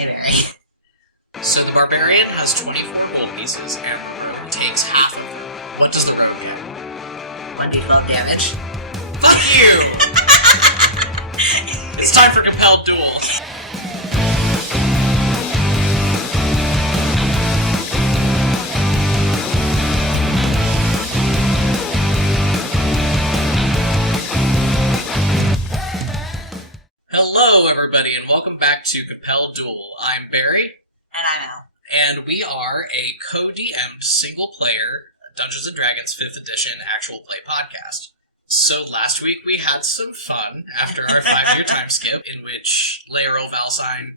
Hey, Mary. So the barbarian has 24 gold pieces, and the rogue takes half of them. What does the rogue get? 1d12 damage. Fuck you! It's time for Compelled Duel. Hello, everybody, and welcome back to Compelled Duel. I'm Barry. And I'm Al. And we are a co-DM'd single-player Dungeons & Dragons 5th edition actual play podcast. So last week we had some fun after our 5-year time skip, in which Laeral Valsine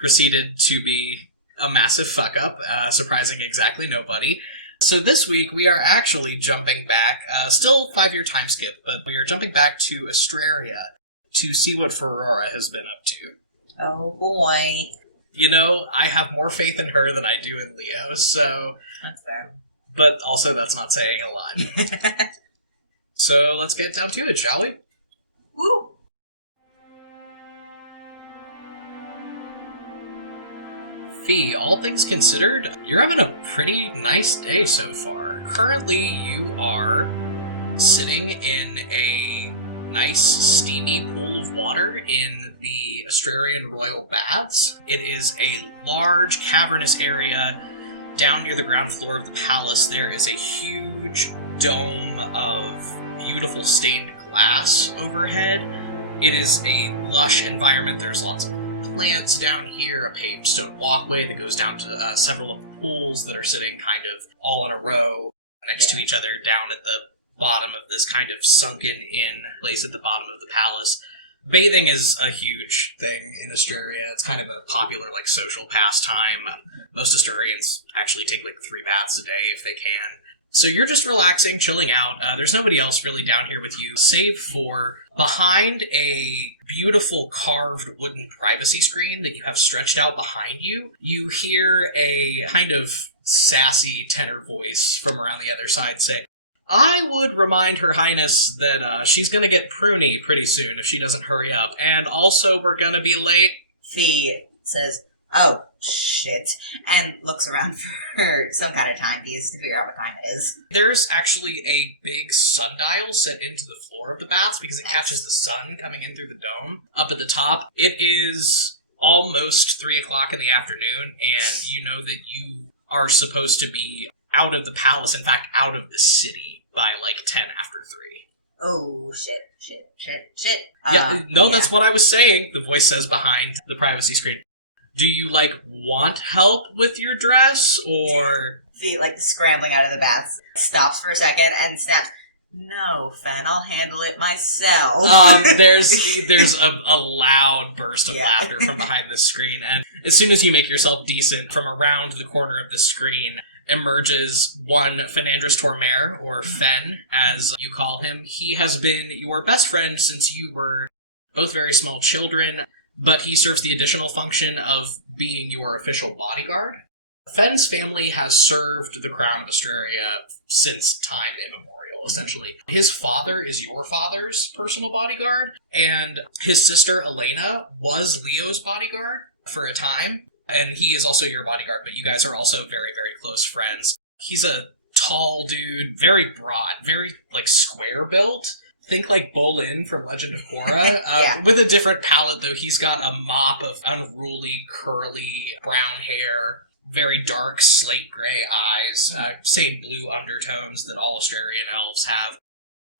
proceeded to be a massive fuck-up, surprising exactly nobody. So this week we are actually jumping back, still 5-year time skip, but we are jumping back to Astraria to see what Phirora has been up to. Oh boy. You know, I have more faith in her than I do in Leo, so... That's fair. But also, that's not saying a lot. So, let's get down to it, shall we? Woo! Fee, all things considered, you're having a pretty nice day so far. Currently, you are sitting in a nice, steamy pool of water in the Astrarian Royal Baths. It is a large, cavernous area. Down near the ground floor of the palace, there is a huge dome of beautiful stained glass overhead. It is a lush environment. There's lots of plants down here, a paved stone walkway that goes down to several of the pools that are sitting kind of all in a row next to each other down at the bottom of this kind of sunken-in place at the bottom of the palace. Bathing is a huge thing in Astraria. It's kind of a popular, social pastime. Most Astrarians actually take, 3 baths a day if they can. So you're just relaxing, chilling out. There's nobody else really down here with you, save for behind a beautiful carved wooden privacy screen that you have stretched out behind you. You hear a kind of sassy tenor voice from around the other side say, I would remind Her Highness that she's going to get pruny pretty soon if she doesn't hurry up, and also we're going to be late. Fee says, oh, shit, and looks around for some kind of timepiece to figure out what time it is. There's actually a big sundial set into the floor of the baths because it catches the sun coming in through the dome. Up at the top, it is almost 3 o'clock in the afternoon, and you know that you are supposed to be out of the palace, in fact, out of the city by 10 after 3. Oh, shit. Yeah, that's what I was saying, the voice says behind the privacy screen. Do you, want help with your dress, or...? Fee, scrambling out of the bath, stops for a second and snaps, no, Fen, I'll handle it myself. There's a loud burst of laughter from behind the screen, and as soon as you make yourself decent, from around the corner of the screen emerges one Fenandris Tormare, or Fen, as you call him. He has been your best friend since you were both very small children, but he serves the additional function of being your official bodyguard. Fen's family has served the crown of Astraria since time immemorial, essentially. His father is your father's personal bodyguard, and his sister Elena was Leo's bodyguard for a time. And he is also your bodyguard, but you guys are also very, very close friends. He's a tall dude, very broad, very, square built. Think like Bolin from Legend of Korra, with a different palette, though. He's got a mop of unruly, curly, brown hair, very dark, slate gray eyes, same blue undertones that all Astrarian elves have.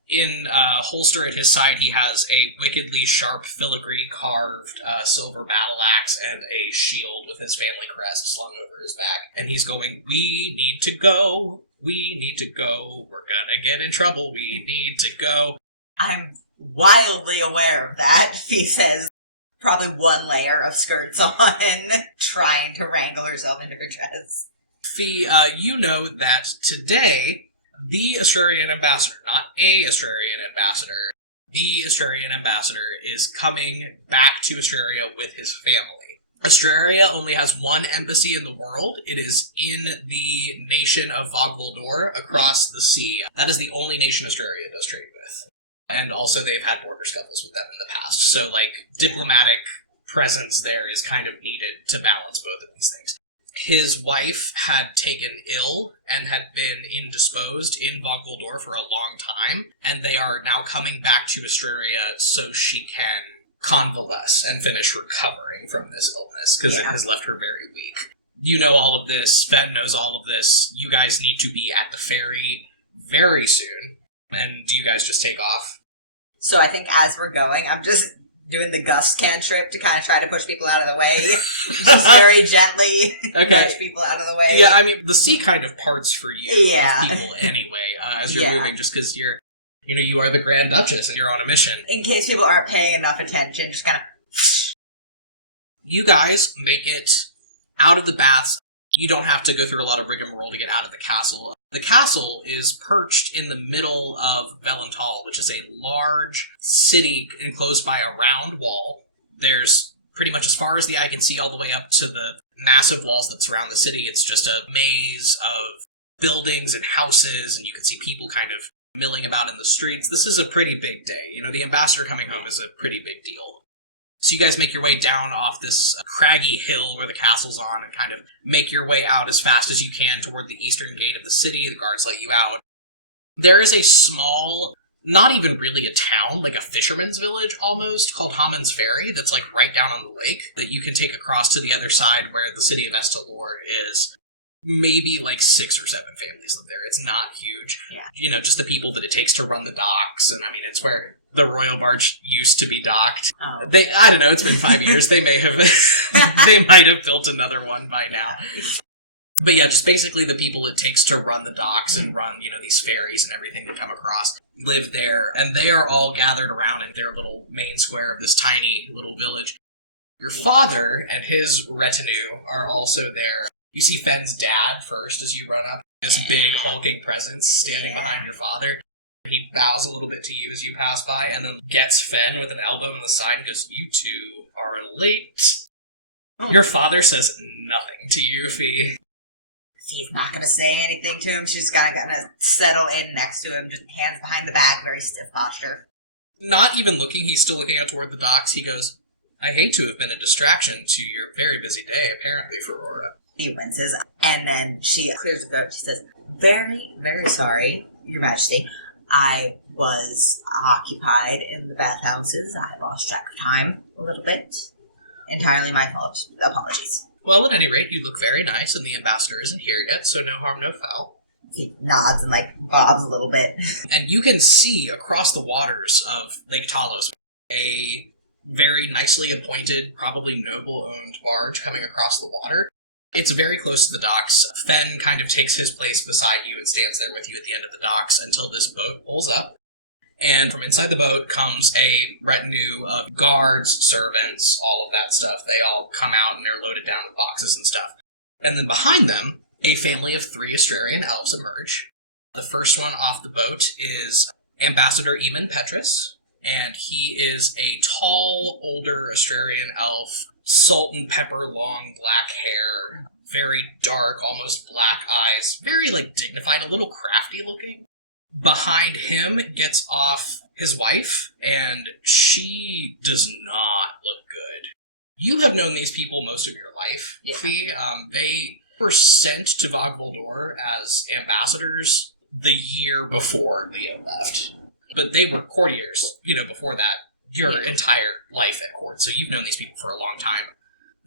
In a holster at his side, he has a wickedly sharp, filigree carved silver battle axe and a shield with his family crest slung over his back. And he's going, we need to go, we're gonna get in trouble, we need to go. I'm wildly aware of that, Fee says, probably one layer of skirts on, trying to wrangle herself into her dress. Fee, you know that today, the Astrarian ambassador, not a Astrarian ambassador, the Astrarian ambassador is coming back to Astraria with his family. Astraria only has one embassy in the world. It is in the nation of Vogvoldor across the sea. That is the only nation Astraria does trade with. And also they've had border scuffles with them in the past. So, diplomatic presence there is kind of needed to balance both of these things. His wife had taken ill and had been indisposed in Bog Voldor for a long time, and they are now coming back to Astraria so she can convalesce and finish recovering from this illness, because it has left her very weak. You know all of this, Fen knows all of this, you guys need to be at the ferry very soon, and do you guys just take off? So I think as we're going, I'm just doing the gust cantrip to kind of try to push people out of the way. Just very gently push people out of the way. Yeah, I mean, the sea kind of parts for you people anyway, as you're moving, just because you are the Grand Duchess and you're on a mission. In case people aren't paying enough attention, just kind of... You guys make it out of the baths. You don't have to go through a lot of rigmarole to get out of the castle. The castle is perched in the middle of Velental, which is a large city enclosed by a round wall. There's pretty much as far as the eye can see all the way up to the massive walls that surround the city. It's just a maze of buildings and houses, and you can see people kind of milling about in the streets. This is a pretty big day. The ambassador coming home is a pretty big deal. So you guys make your way down off this craggy hill where the castle's on and kind of make your way out as fast as you can toward the eastern gate of the city. The guards let you out. There is a small, not even really a town, like a fisherman's village almost, called Hamon's Ferry, that's like right down on the lake that you can take across to the other side where the city of Estalor is. Maybe like 6 or 7 families live there. It's not huge. Yeah. Just the people that it takes to run the docks, and I mean, it's where the royal barge used to be docked. Oh. I don't know, it's been 5 years. They may have, they might have built another one by now. But yeah, just basically the people it takes to run the docks and run, these ferries and everything that come across live there, and they are all gathered around in their little main square of this tiny little village. Your father and his retinue are also there. You see Fen's dad first as you run up. This big hulking presence standing behind your father. He bows a little bit to you as you pass by, and then gets Fen with an elbow on the side and goes, "You two are late." Your father says nothing to you, Fee. Fee's not going to say anything to him. She's got to settle in next to him, just hands behind the back, very stiff posture. Not even looking, he's still looking out toward the docks. He goes, "I hate to have been a distraction to your very busy day, apparently, Phirora." He winces, and then she clears her throat. She says, "Very, very sorry, Your Majesty. I was occupied in the bathhouses. I lost track of time a little bit. Entirely my fault. Apologies." Well, at any rate, you look very nice, and the ambassador isn't here yet, so no harm, no foul. He nods and, bobs a little bit. And you can see across the waters of Lake Talos a very nicely appointed, probably noble-owned barge coming across the water. It's very close to the docks. Fen kind of takes his place beside you and stands there with you at the end of the docks until this boat pulls up. And from inside the boat comes a retinue of guards, servants, all of that stuff. They all come out and they're loaded down with boxes and stuff. And then behind them, a family of 3 Astrarian elves emerge. The first one off the boat is Ambassador Eamon Petrus, and he is a tall, older Astrarian elf, salt and pepper long black hair, very dark, almost black eyes, very dignified, a little crafty looking. Behind him gets off his wife, and she does not look good. You have known these people most of your life, Fee. They were sent to Bog Voldor as ambassadors the year before Leo left. But they were courtiers, before that, your entire life at court, so you've known these people for a long time.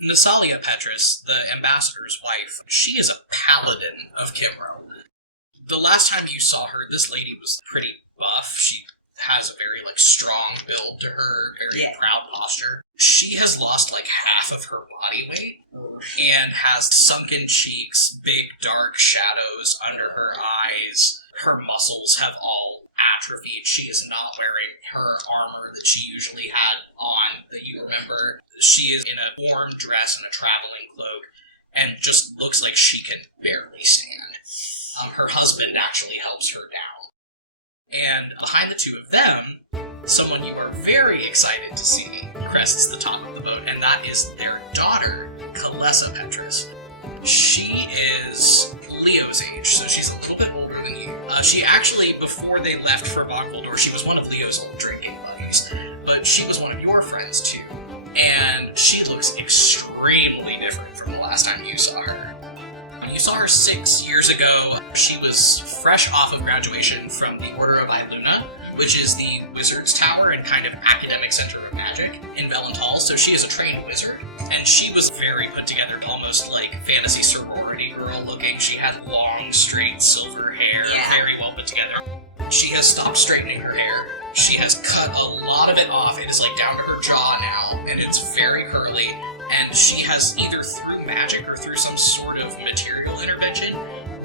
Nasalia Petrus, the ambassador's wife, she is a paladin of Kimro. The last time you saw her, this lady was pretty buff. She has a very, strong build to her, very proud posture. She has lost, half of her body weight, and has sunken cheeks, big dark shadows under her eyes. Her muscles have all atrophied. She is not wearing her armor that she usually had on, that you remember. She is in a worn dress and a traveling cloak, and just looks like she can barely stand. Her husband actually helps her down. And behind the two of them, someone you are very excited to see crests the top of the boat, and that is their daughter, Kalessa Petrus. She is Leo's age, so she's a little bit older than you. She actually, before they left for Bog Voldor, she was one of Leo's old drinking buddies, but she was one of your friends too. and she looks extremely different from the last time you saw her. When you saw her 6 years ago, she was fresh off of graduation from the Order of Iluna, which is the Wizard's Tower and kind of academic center of magic in Valental, so she is a trained wizard. And she was very put together, almost like fantasy sorority girl looking. She had long, straight, silver hair, very well put together. She has stopped straightening her hair. She has cut a lot of it off. It is like down to her jaw now, and it's very curly. And she has, either through magic or through some sort of material intervention,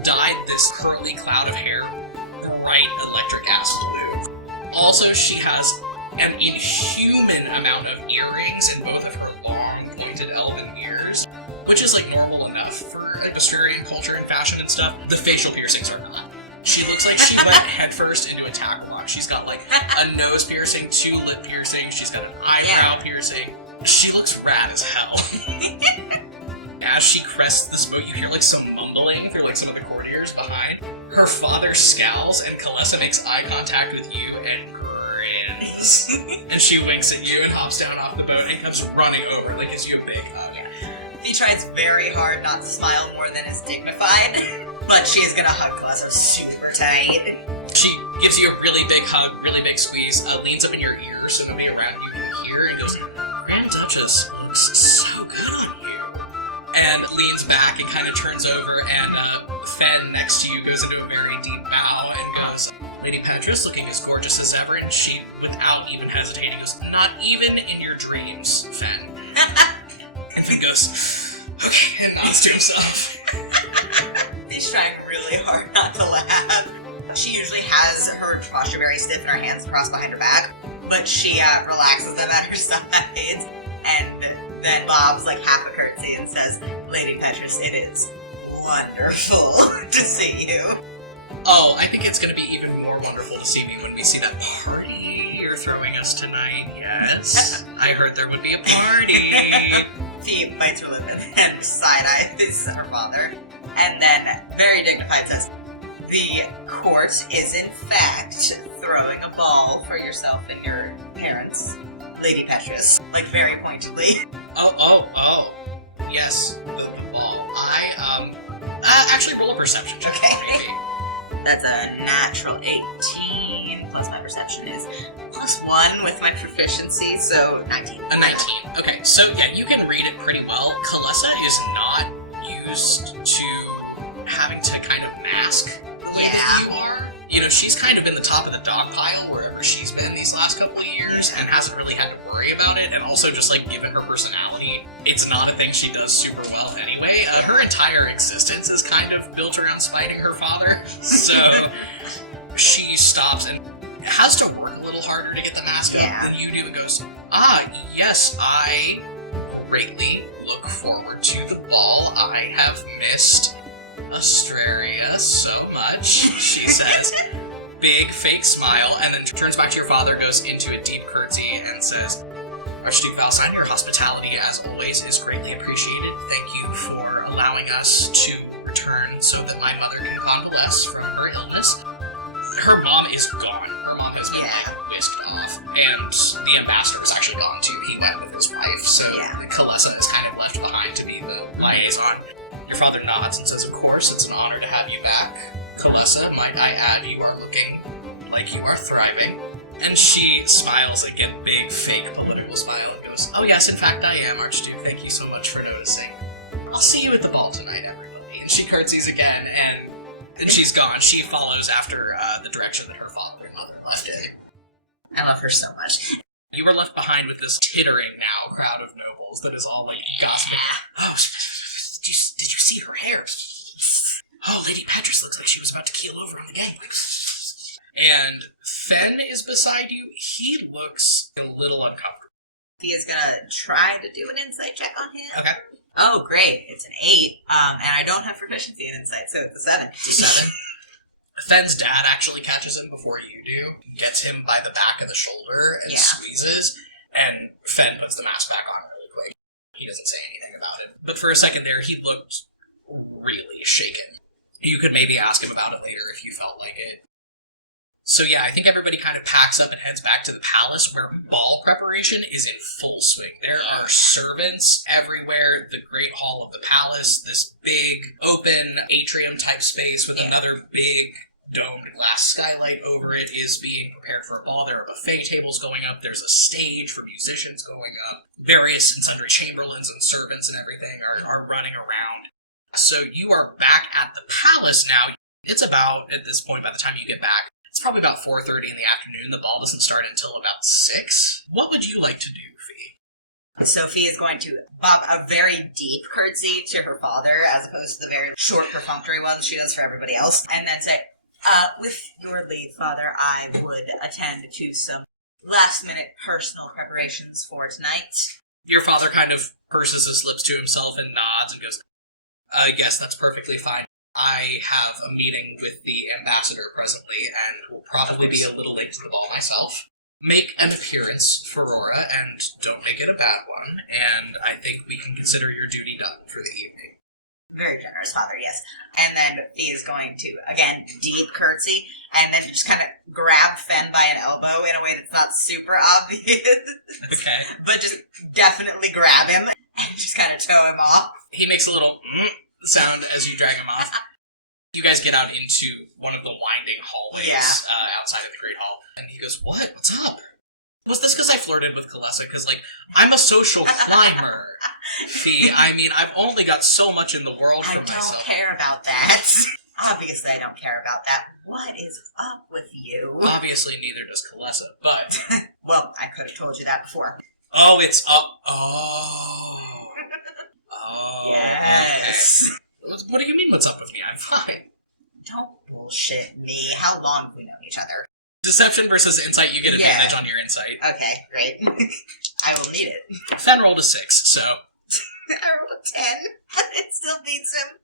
dyed this curly cloud of hair bright electric-ass blue. Also, she has an inhuman amount of earrings in both of her long, pointed elven ears, which is, like, normal enough for like, Astrarian culture and fashion and stuff. The facial piercings are not. She looks like she went headfirst into a tackle box. She's got, like, a nose piercing, 2 lip piercings, she's got an eyebrow piercing. She looks rad as hell. As she crests this boat, you hear, like, some mumbling through, like, some of the courtiers behind. Her father scowls, and Kalessa makes eye contact with you and grins. And she winks at you and hops down off the boat and comes running over, like, gives you a big hug. He tries very hard not to smile more than is dignified, but she is gonna hug Kalessa super tight. She gives you a really big hug, really big squeeze, leans up in your ear so nobody around you can hear, and goes, "Grand Duchess looks so good on you." And leans back and kind of turns over, and Fen next to you goes into a very deep bow and goes, "Lady Petrus, looking as gorgeous as ever," and she, without even hesitating, goes, "Not even in your dreams, Fen." And Fen goes, "Okay," and nods to himself. He's trying really hard not to laugh. She usually has her posture very stiff and her hands crossed behind her back, but she relaxes them at her sides, and then bobs like half a curtsy and says, "Lady Petrus, it is wonderful to see you." Oh, I think it's going to be even more wonderful to see me when we see that party you're throwing us tonight, yes. I heard there would be a party. She bites her lip and side-eye faces her father, and then, very dignified, says, "The court is in fact throwing a ball for yourself and your parents, Lady Petrus." Like, very pointedly. Oh. Yes, the ball. Actually roll a perception check. Okay. That's a natural 18, plus my perception is +1 with my proficiency, so 19. A 19. Okay, so yeah, you can read it pretty well. Kalessa is not used to having to kind of mask the way that you are. You know, she's kind of been the top of the dog pile wherever she's been these last couple of years and hasn't really had to worry about it. And also just, like, given her personality, it's not a thing she does super well anyway. Her entire existence is kind of built around spiting her father. So she stops and has to work a little harder to get the mask up than you do and goes, yes, I greatly look forward to the ball. I have missed Astraria so much, she says, big fake smile, and then turns back to your father, goes into a deep curtsy, and says, "Archduke Valstein, your hospitality, as always, is greatly appreciated. Thank you for allowing us to return so that my mother can convalesce from her illness." Her mom is gone. Her mom has been whisked off, and the ambassador was actually gone too. He went with his wife, so Kalessa is kind of left behind to be the liaison. Your father nods and says, "Of course, it's an honor to have you back. Kalessa, might I add, you are looking like you are thriving." And she smiles again, big, fake political smile, and goes, "Oh yes, in fact I am, Archduke. Thank you so much for noticing. I'll see you at the ball tonight, everybody." And she curtsies again, and she's gone. She follows after the direction that her father and mother left in. I love her so much. You were left behind with this tittering now crowd of nobles that is all, like, gossiping. "Oh, did you see her hair? Oh, Lady Petrus looks like she was about to keel over on the gangway." And Fen is beside you. He looks a little uncomfortable. He is gonna try to do an insight check on him. Okay. Oh, great. It's an 8, and I don't have proficiency in insight, so it's a 7. 7. Fen's dad actually catches him before you do, gets him by the back of the shoulder and squeezes, and Fen puts the mask back on really quick. He doesn't say anything about it. But for a second there, he looked really shaken. You could maybe ask him about it later if you felt like it. So yeah, I think everybody kind of packs up and heads back to the palace, where ball preparation is in full swing. There are servants everywhere, the Great Hall of the Palace, this big, open, atrium-type space with another big, domed glass skylight over it is being prepared for a ball. There are buffet tables going up, there's a stage for musicians going up, various and sundry chamberlains and servants and everything are running around. So you are back at the palace now. It's about, at this point, by the time you get back, it's probably about 4:30 in the afternoon. The ball doesn't start until about 6. What would you like to do, Fee? Sophie is going to bob a very deep curtsy to her father, as opposed to the very short, perfunctory ones she does for everybody else, and then say, with your leave, Father, I would attend to some last-minute personal preparations for tonight. Your father kind of purses his lips to himself and nods and goes, yes, that's perfectly fine. I have a meeting with the ambassador presently, and will probably be a little late to the ball myself. Make an appearance, Phirora, and don't make it a bad one, and I think we can consider your duty done for the evening. Very generous, Father, yes. And then Fee is going to, again, deep curtsy, and then just kind of grab Fen by an elbow in a way that's not super obvious. Okay. But just definitely grab him, and just kind of tow him off. He makes a little sound as you drag him off. You guys get out into one of the winding hallways outside of the Great Hall, and he goes, What? What's up? Was this because I flirted with Kalessa? Because, I'm a social climber. See, I've only got so much in the world for myself. I don't care about that. Obviously, I don't care about that. What is up with you? Obviously, neither does Kalessa, but... Well, I could have told you that before. Oh, it's up. Oh. Oh. Yes. Okay. What do you mean, what's up with me? I'm fine. Don't bullshit me. How long have we known each other? Deception versus insight, you get advantage on your insight. Okay, great. I will need it. Fen rolled a 6, so... I rolled a 10. It still beats him.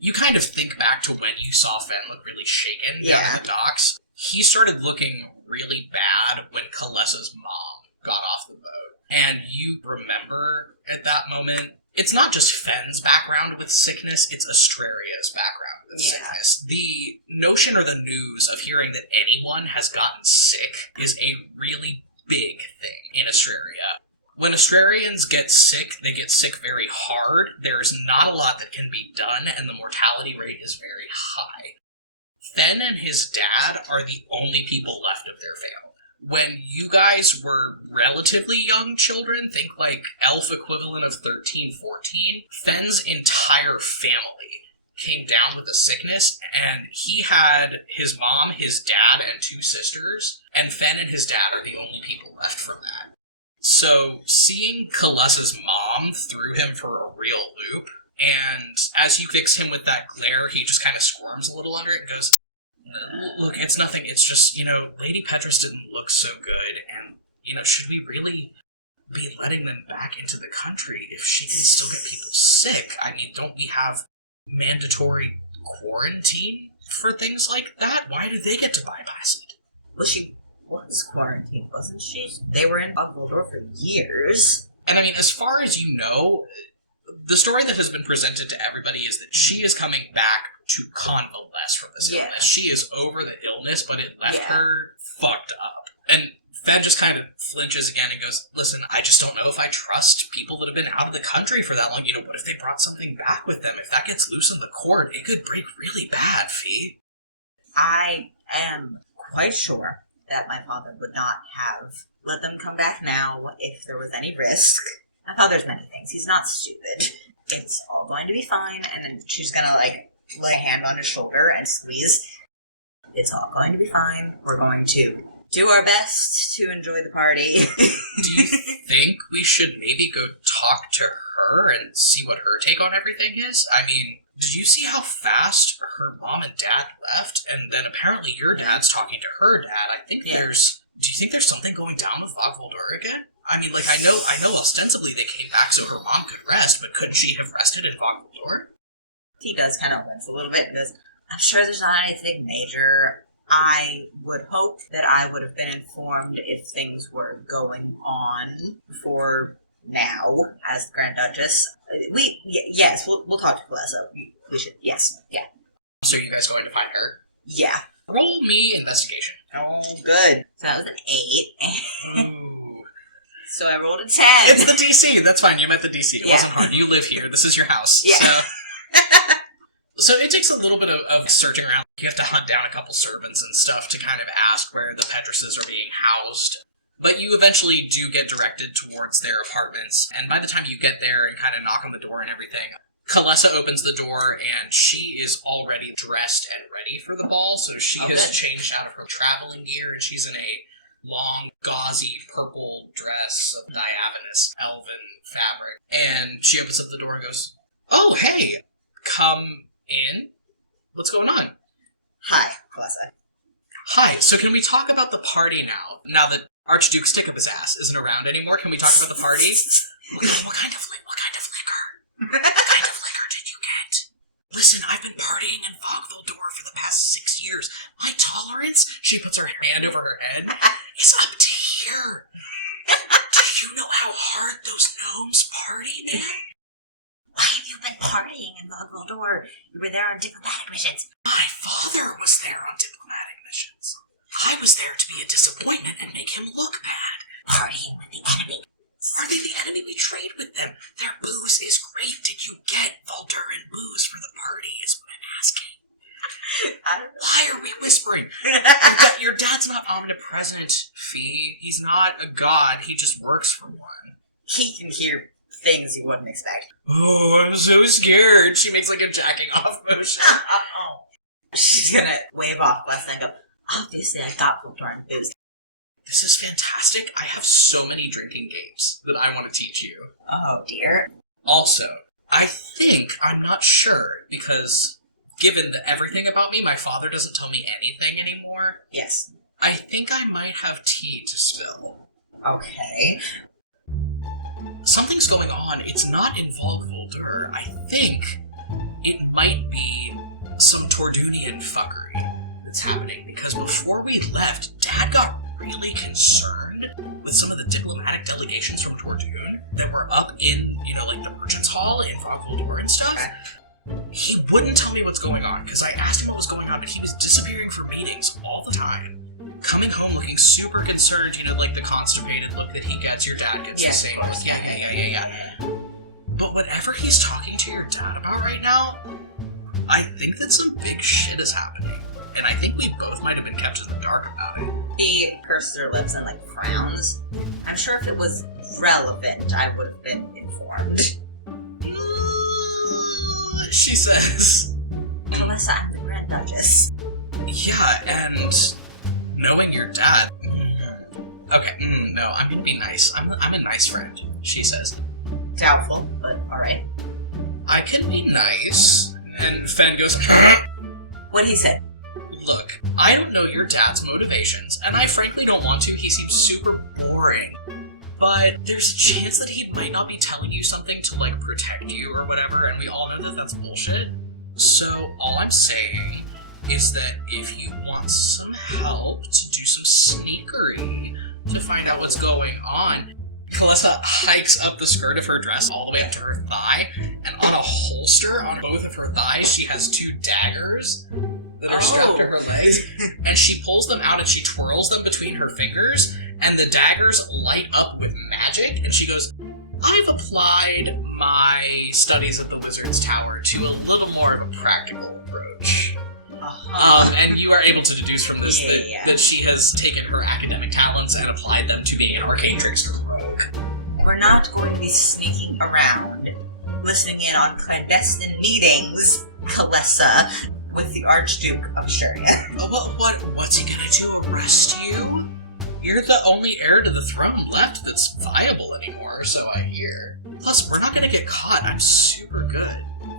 You kind of think back to when you saw Fen look really shaken down in the docks. He started looking really bad when Kalessa's mom got off the boat. And you remember at that moment, it's not just Fen's background with sickness, it's Astraria's background with sickness. The notion or the news of hearing that anyone has gotten sick is a really big thing in Astraria. When Astrarians get sick, they get sick very hard. There's not a lot that can be done, and the mortality rate is very high. Fen and his dad are the only people left of their family. When you guys were relatively young children, think elf equivalent of 13, 14, Fen's entire family came down with a sickness, and he had his mom, his dad, and 2 sisters, and Fen and his dad are the only people left from that. So, seeing Kalessa's mom threw him for a real loop, and as you fix him with that glare, he just kind of squirms a little under it and goes, Look, it's nothing, it's just, Lady Petrus didn't look so good, and, should we really be letting them back into the country if she can still get people sick? Don't we have mandatory quarantine for things like that? Why do they get to bypass it? Well, she was quarantined, wasn't she? They were in Dumbledore for years. And as far as you know, the story that has been presented to everybody is that she is coming back to convalesce from this illness. She is over the illness, but it left her fucked up. And Fen just kind of flinches again and goes, Listen, I just don't know if I trust people that have been out of the country for that long. What if they brought something back with them? If that gets loose in the court, it could break really bad, Fee. I am quite sure that my father would not have let them come back now if there was any risk. My father's many things. He's not stupid. It's all going to be fine. And then she's gonna, lay a hand on his shoulder and squeeze. It's all going to be fine. We're going to do our best to enjoy the party. Do you think we should maybe go talk to her and see what her take on everything is? Did you see how fast her mom and dad left? And then apparently your dad's talking to her dad. Do you think there's something going down with Dumbledore again? I know ostensibly they came back so her mom could rest, but couldn't she have rested in Dumbledore? He does kind of wince a little bit because I'm sure there's not anything major. I would hope that I would have been informed if things were going on for now as the Grand Duchess. We'll talk to Kalessa. We should, yes, yeah. So are you guys going to find her? Yeah. Roll me investigation. Oh, good. So that was an 8. Ooh. So I rolled a 10. It's the DC. That's fine. You met the DC. It wasn't hard. You live here. This is your house. Yeah. So it takes a little bit of searching around. You have to hunt down a couple servants and stuff to kind of ask where the Pedresses are being housed. But you eventually do get directed towards their apartments. And by the time you get there and kind of knock on the door and everything, Kalessa opens the door, and she is already dressed and ready for the ball. So she has changed out of her traveling gear, and she's in a long, gauzy purple dress of diaphanous elven fabric. And she opens up the door and goes, "Oh, hey, come in. What's going on?" Hi, Kalessa. Hi, so can we talk about the party now? Now that Archduke Stick-Up-His-Ass isn't around anymore, can we talk about the party? What kind of liquor? What kind of liquor did you get? Listen, I've been partying in Fogvildor for the past 6 years. My tolerance, she puts her hand over her head, is up to here. Do you know how hard those gnomes party, man? Why have you been partying in Fogvildor? You were there on diplomatic missions. My father was there on diplomatic missions. I was there to be a disappointment and make him look bad. Partying with the enemy. Are they the enemy? We trade with them. Their booze is great. Did you get Volduran booze for the party is what I'm asking. I don't know. Why are we whispering? Your dad's not omnipresent, Fee. He's not a god. He just works for one. He can hear things you wouldn't expect. Oh, I'm so scared. She makes like a jacking off motion. She's gonna wave off Kalessa and go, "Obviously I got Volduran booze." This is fantastic. I have so many drinking games that I want to teach you. Oh, dear. Also, I think, I'm not sure, because given everything about me, my father doesn't tell me anything anymore. Yes. I think I might have tea to spill. Okay. Something's going on. It's not in Volgvoldur. I think it might be some Tordunian fuckery that's happening, because before we left, Dad got really concerned with some of the diplomatic delegations from Tordun that were up in, like the Merchants Hall in Fogvildor and stuff. Okay. He wouldn't tell me what's going on, because I asked him what was going on, but he was disappearing for meetings all the time. Coming home looking super concerned, like the constipated look that he gets, your dad gets the same. Yeah. But whatever he's talking to your dad about right now, I think that some big shit is happening. And I think we both might have been kept in the dark about it. She purses her lips and, frowns. I'm sure if it was relevant, I would have been informed. She says, Kalessa, I'm the Grand Duchess. Yeah, and knowing your dad... Okay, no, I'm gonna be nice. I'm a nice friend, she says. Doubtful, but alright. I can be nice. And Fen goes, What'd he say? Look, I don't know your dad's motivations, and I frankly don't want to. He seems super boring. But there's a chance that he might not be telling you something to, protect you or whatever, and we all know that that's bullshit. So, all I'm saying is that if you want some help to do some sneakery to find out what's going on, Kalessa hikes up the skirt of her dress all the way up to her thigh, and on a holster on both of her thighs, she has 2 daggers that are strapped to her legs, and she pulls them out and she twirls them between her fingers, and the daggers light up with magic, and she goes, I've applied my studies at the Wizard's Tower to a little more of a practical approach. And you are able to deduce from this that she has taken her academic talents and applied them to being an arcane trickster rogue. We're not going to be sneaking around, listening in on clandestine meetings, Kalessa, with the Archduke of Astraria. What's he gonna do, arrest you? You're the only heir to the throne left that's viable anymore, so I hear. Plus, we're not gonna get caught. I'm super good.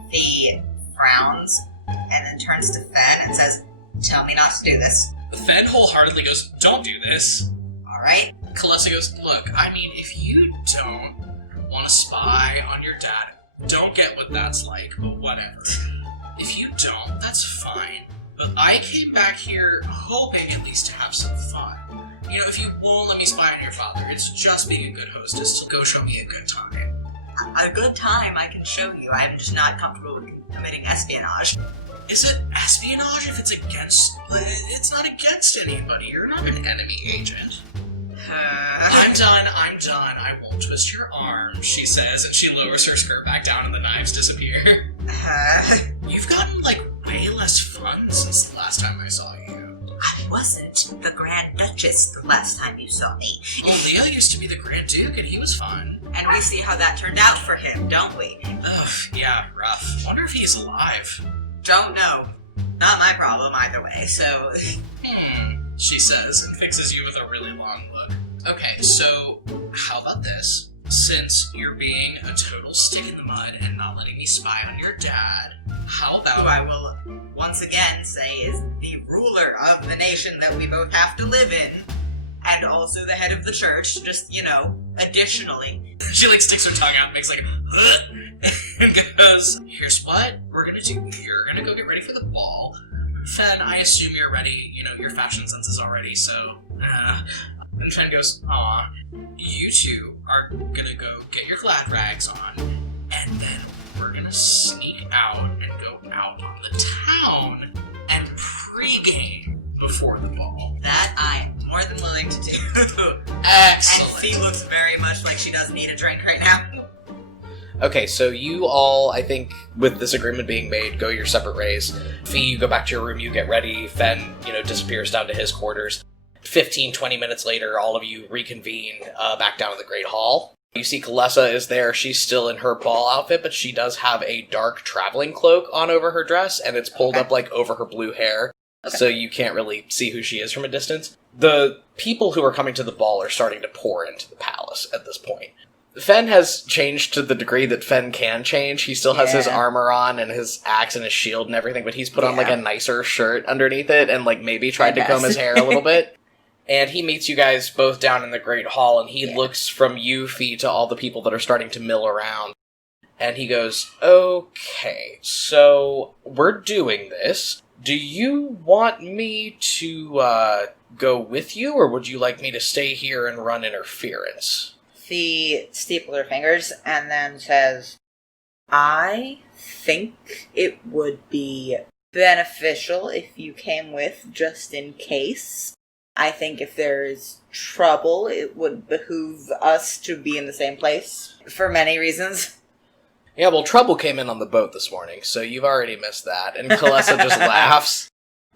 He frowns and then turns to Fen and says, Tell me not to do this. Fen wholeheartedly goes, Don't do this. Alright. Kalessa goes, Look, if you don't want to spy on your dad, don't get what that's like, but whatever. If you don't, that's fine. But I came back here hoping at least to have some fun. If you won't let me spy on your father, it's just being a good hostess to go show me a good time. A good time I can show you. I'm just not comfortable with committing espionage. Is it espionage if it's against... It's not against anybody. You're not an enemy agent. I'm done. I won't twist your arm, she says, and she lowers her skirt back down and the knives disappear. You've gotten, way less fun since the last time I saw you. I wasn't the Grand Duchess the last time you saw me. Well, Leo used to be the Grand Duke, and he was fun. And we see how that turned out for him, don't we? Ugh, yeah, rough. Wonder if he's alive. Don't know. Not my problem either way, so... she says, and fixes you with a really long look. Okay, so, how about this? Since you're being a total stick in the mud and not letting me spy on your dad, how about... Who I will once again say is the ruler of the nation that we both have to live in, and also the head of the church, just, additionally. She, sticks her tongue out and makes, and goes, here's what we're gonna do. You're gonna go get ready for the ball. Fen, I assume you're ready. Your fashion sense is already, so... And Fen goes, aw, you two are gonna go get your glad rags on, and then we're gonna sneak out and go out on the town and pregame before the ball. That I am more than willing to do. Excellent. And Fee looks very much like she does need a drink right now. Okay, so you all, I think, with this agreement being made, go your separate ways. Fee, you go back to your room, you get ready. Fen, disappears down to his quarters. 15-20 minutes later, all of you reconvene back down in the Great Hall. You see Kalessa is there. She's still in her ball outfit, but she does have a dark traveling cloak on over her dress, and it's pulled up, over her blue hair, so you can't really see who she is from a distance. The people who are coming to the ball are starting to pour into the palace at this point. Fen has changed to the degree that Fen can change. He still has his armor on and his axe and his shield and everything, but he's put on, a nicer shirt underneath it and, maybe tried to comb his hair a little bit. And he meets you guys both down in the Great Hall, and he looks from you, Fee, to all the people that are starting to mill around. And he goes, okay, so we're doing this. Do you want me to go with you, or would you like me to stay here and run interference? Fee steepled her fingers and then says, I think it would be beneficial if you came with just in case. I think if there is trouble, it would behoove us to be in the same place, for many reasons. Yeah, well, trouble came in on the boat this morning, so you've already missed that. And Kalessa just laughs.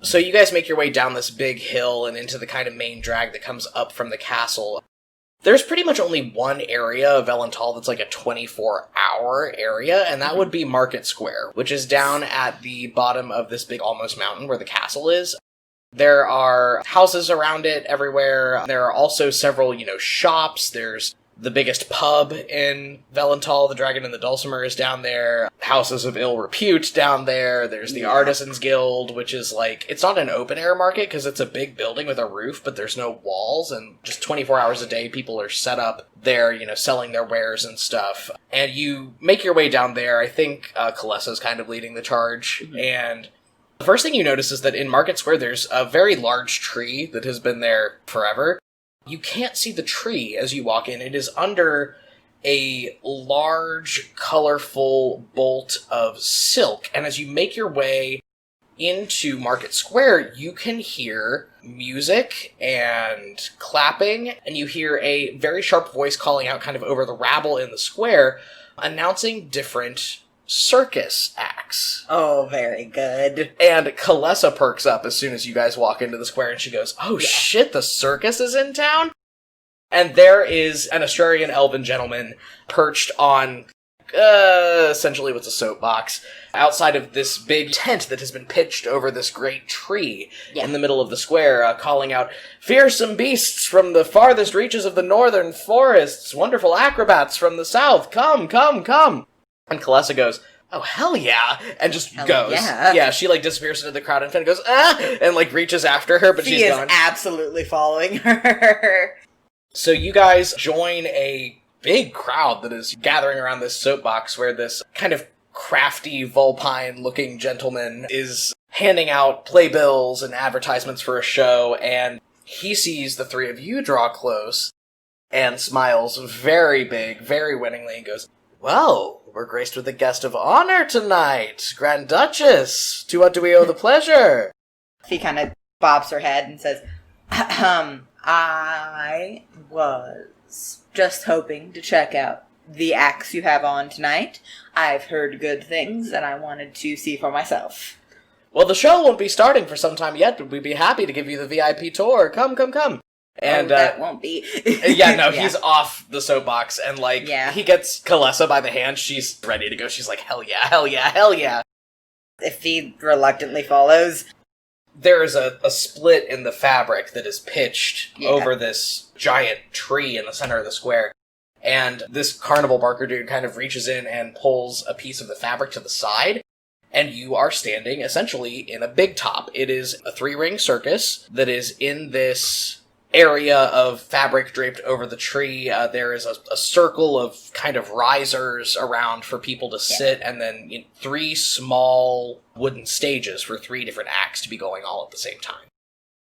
So you guys make your way down this big hill and into the kind of main drag that comes up from the castle. There's pretty much only one area of Elental that's a 24-hour area, and that would be Market Square, which is down at the bottom of this big almost mountain where the castle is. There are houses around it everywhere. There are also several, shops. There's the biggest pub in Velental, the Dragon and the Dulcimer is down there. Houses of ill repute down there. There's the Artisans Guild, which is it's not an open-air market because it's a big building with a roof, but there's no walls, and just 24 hours a day, people are set up there, selling their wares and stuff. And you make your way down there. I think Kalessa's kind of leading the charge, and... the first thing you notice is that in Market Square there's a very large tree that has been there forever. You can't see the tree as you walk in. It is under a large, colorful bolt of silk. And as you make your way into Market Square, you can hear music and clapping, and you hear a very sharp voice calling out kind of over the rabble in the square, announcing different circus acts. Oh, very good. And Kalessa perks up as soon as you guys walk into the square, and she goes, oh shit, the circus is in town? And there is an Astrarian elven gentleman perched on, essentially what's a soapbox, outside of this big tent that has been pitched over this great tree in the middle of the square, calling out, fearsome beasts from the farthest reaches of the northern forests, wonderful acrobats from the south, come, come, come. And Kalessa goes, oh, hell yeah, and just goes. Yeah, she, disappears into the crowd, and Fen goes, ah, and, reaches after her, but she's gone. She is absolutely following her. So you guys join a big crowd that is gathering around this soapbox where this kind of crafty, vulpine-looking gentleman is handing out playbills and advertisements for a show, and he sees the three of you draw close and smiles very big, very winningly, and goes, well, We're graced with a guest of honor tonight, Grand Duchess. To what do we owe the pleasure? She kind of bobs her head and says, I was just hoping to check out the acts you have on tonight. I've heard good things, and I wanted to see for myself. Well, the show won't be starting for some time yet, but we'd be happy to give you the VIP tour. Come. And that won't be. He's off the soapbox, and he gets Kalessa by the hand. She's ready to go. She's like, hell yeah. If he reluctantly follows. There is a split in the fabric that is pitched over this giant tree in the center of the square. And this carnival barker dude kind of reaches in and pulls a piece of the fabric to the side. And you are standing essentially in a big top. It is a 3-ring circus that is in this area of fabric draped over the tree. There is a circle of kind of risers around for people to sit, and then 3 small wooden stages for 3 different acts to be going all at the same time.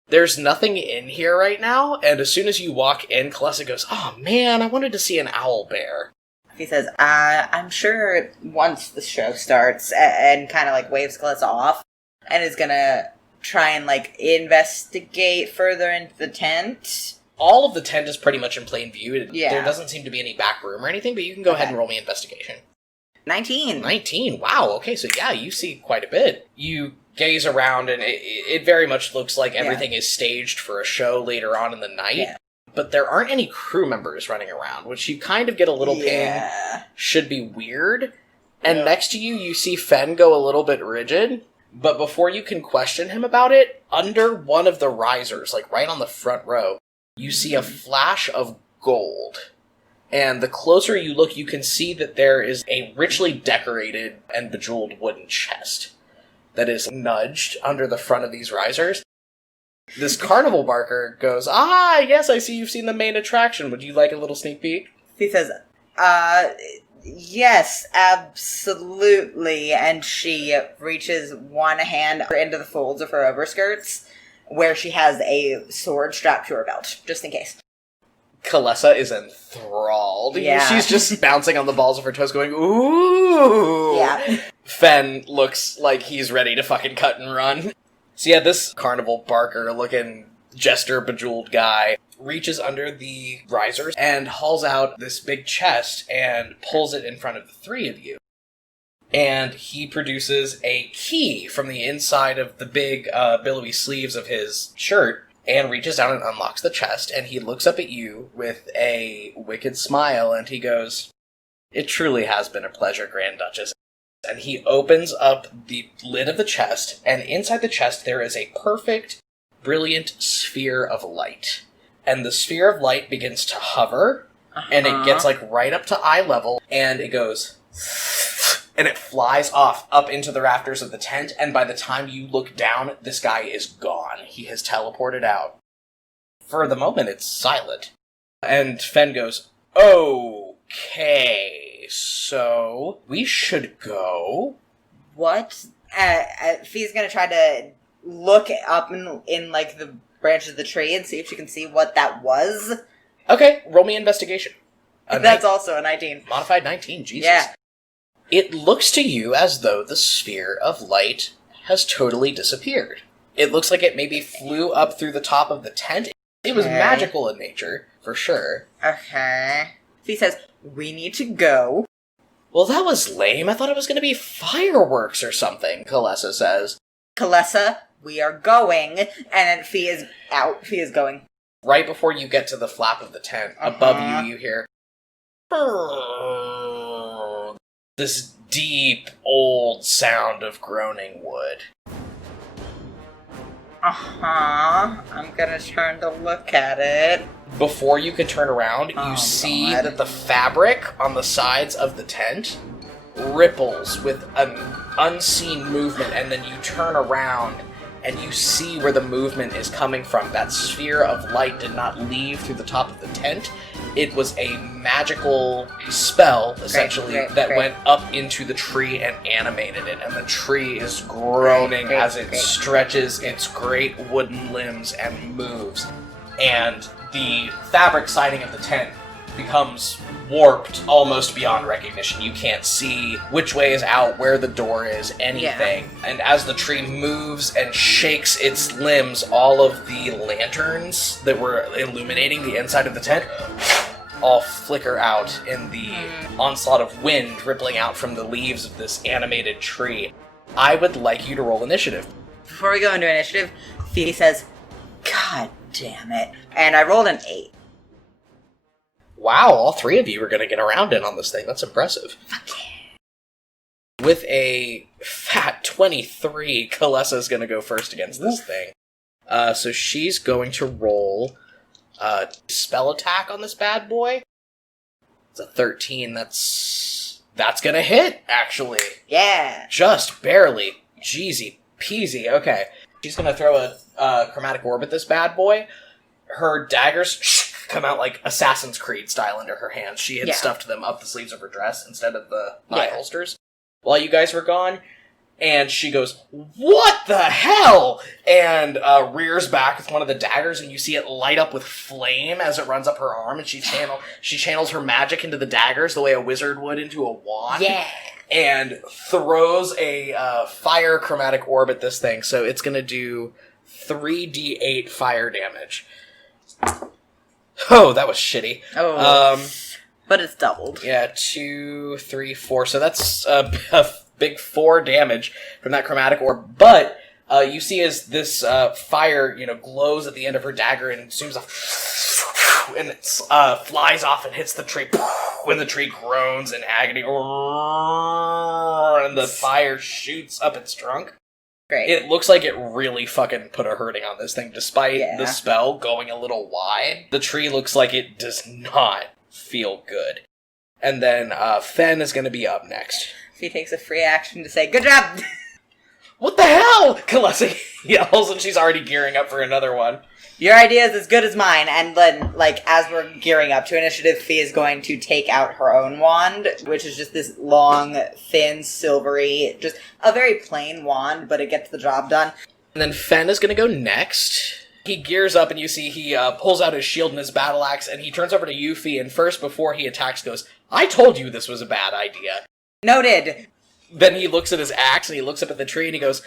There's nothing in here right now, and as soon as you walk in, Kalessa goes, oh man, I wanted to see an owl bear. He says, I'm sure once the show starts, and kind of waves Kalessa off, and is gonna try and investigate further into the tent. All of the tent is pretty much in plain view. Yeah. There doesn't seem to be any back room or anything, but you can go ahead and roll me investigation. 19, wow, okay, so you see quite a bit. You gaze around, and it very much looks like everything is staged for a show later on in the night. Yeah. But there aren't any crew members running around, which you kind of get a little ping should be weird. And next to you, you see Fen go a little bit rigid. But before you can question him about it, under one of the risers, right on the front row, you see a flash of gold. And the closer you look, you can see that there is a richly decorated and bejeweled wooden chest that is nudged under the front of these risers. This carnival barker goes, yes, I see you've seen the main attraction. Would you like a little sneak peek? He says, yes, absolutely. And she reaches one hand into the folds of her overskirts, where she has a sword strapped to her belt, just in case. Kalessa is enthralled. Yeah. She's just bouncing on the balls of her toes going, ooh! Yeah. Fen looks like he's ready to fucking cut and run. So this carnival barker-looking jester-bejeweled guy reaches under the risers and hauls out this big chest and pulls it in front of the 3 of you. And he produces a key from the inside of the big billowy sleeves of his shirt and reaches down and unlocks the chest, and he looks up at you with a wicked smile, and he goes, it truly has been a pleasure, Grand Duchess. And he opens up the lid of the chest, and inside the chest there is a perfect, brilliant sphere of light. And the sphere of light begins to hover, and it gets right up to eye level, and it goes, and it flies off up into the rafters of the tent, and by the time you look down, this guy is gone. He has teleported out. For the moment, it's silent. And Fen goes, okay. So, we should go. What? Fee's gonna try to look up in the branch of the tree and see if she can see what that was. Okay, roll me investigation. That's also a 19. Modified 19, Jesus. Yeah. It looks to you as though the sphere of light has totally disappeared. It looks like it maybe flew up through the top of the tent. It was magical in nature, for sure. Okay. He says, we need to go. Well, that was lame. I thought it was going to be fireworks or something, Kalessa says. Kalessa, we are going. And then Fee is out. Fee is going. Right before you get to the flap of the tent, above you hear... this deep, old sound of groaning wood. I'm gonna turn to look at it. Before you can turn around, you see that the fabric on the sides of the tent ripples with an unseen movement, and then you turn around and you see where the movement is coming from. That sphere of light did not leave through the top of the tent. It was a magical spell, essentially, that went up into the tree and animated it. And the tree is groaning as it stretches its great wooden limbs and moves. And the fabric siding of the tent becomes warped almost beyond recognition. You can't see which way is out, where the door is, anything. Yeah. And as the tree moves and shakes its limbs, all of the lanterns that were illuminating the inside of the tent all flicker out in the onslaught of wind rippling out from the leaves of this animated tree. I would like you to roll initiative. Before we go into initiative, Fee says, God damn it. And I rolled an 8. Wow, all three of you are going to get around in on this thing. That's impressive. Okay. With a fat 23, Kalessa's going to go first against this thing. So she's going to roll a spell attack on this bad boy. It's a 13. That's going to hit, actually. Yeah. Just barely. Jeezy peasy. Okay. She's going to throw a chromatic orb at this bad boy. Her daggers come out like Assassin's Creed style into her hands. She had stuffed them up the sleeves of her dress instead of the thigh holsters while you guys were gone. And she goes, "What the hell?" And rears back with one of the daggers, and you see it light up with flame as it runs up her arm, and she channels her magic into the daggers the way a wizard would into a wand. Yeah. And throws a fire chromatic orb at this thing. So it's going to do 3d8 fire damage. Oh, that was shitty. Oh, but it's doubled. Yeah, 2, 3, 4. So that's a big 4 damage from that chromatic orb. But you see as this fire, glows at the end of her dagger and zooms off, and it flies off and hits the tree. When the tree groans in agony, and the fire shoots up its trunk. Great. It looks like it really fucking put a hurting on this thing, despite the spell going a little wide. The tree looks like it does not feel good. And then Fen is going to be up next. She takes a free action to say, "Good job!" What the hell? Kalessa yells, and she's already gearing up for another one. Your idea is as good as mine. And then, as we're gearing up to initiative, Fee is going to take out her own wand, which is just this long, thin, silvery, just a very plain wand, but it gets the job done. And then Fen is going to go next. He gears up, and you see he pulls out his shield and his battle axe, and he turns over to Yuffie, and first, before he attacks, goes, "I told you this was a bad idea." Noted. Then he looks at his axe, and he looks up at the tree, and he goes,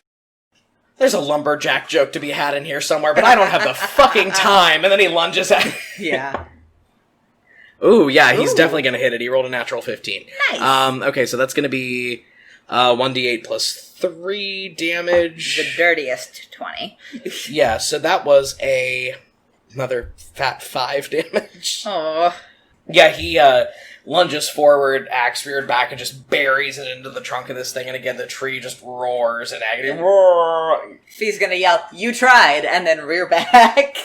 "There's a lumberjack joke to be had in here somewhere, but I don't have the fucking time." And then he lunges at it. Yeah. Ooh, yeah, he's definitely going to hit it. He rolled a natural 15. Nice. Okay, so that's going to be 1d8 plus 3 damage. The dirtiest 20. Yeah, so that was another fat 5 damage. Oh. Yeah, he lunges forward, axe reared back, and just buries it into the trunk of this thing, and again, the tree just roars in agony. Roar! Fee's gonna yell, "You tried," and then rear back.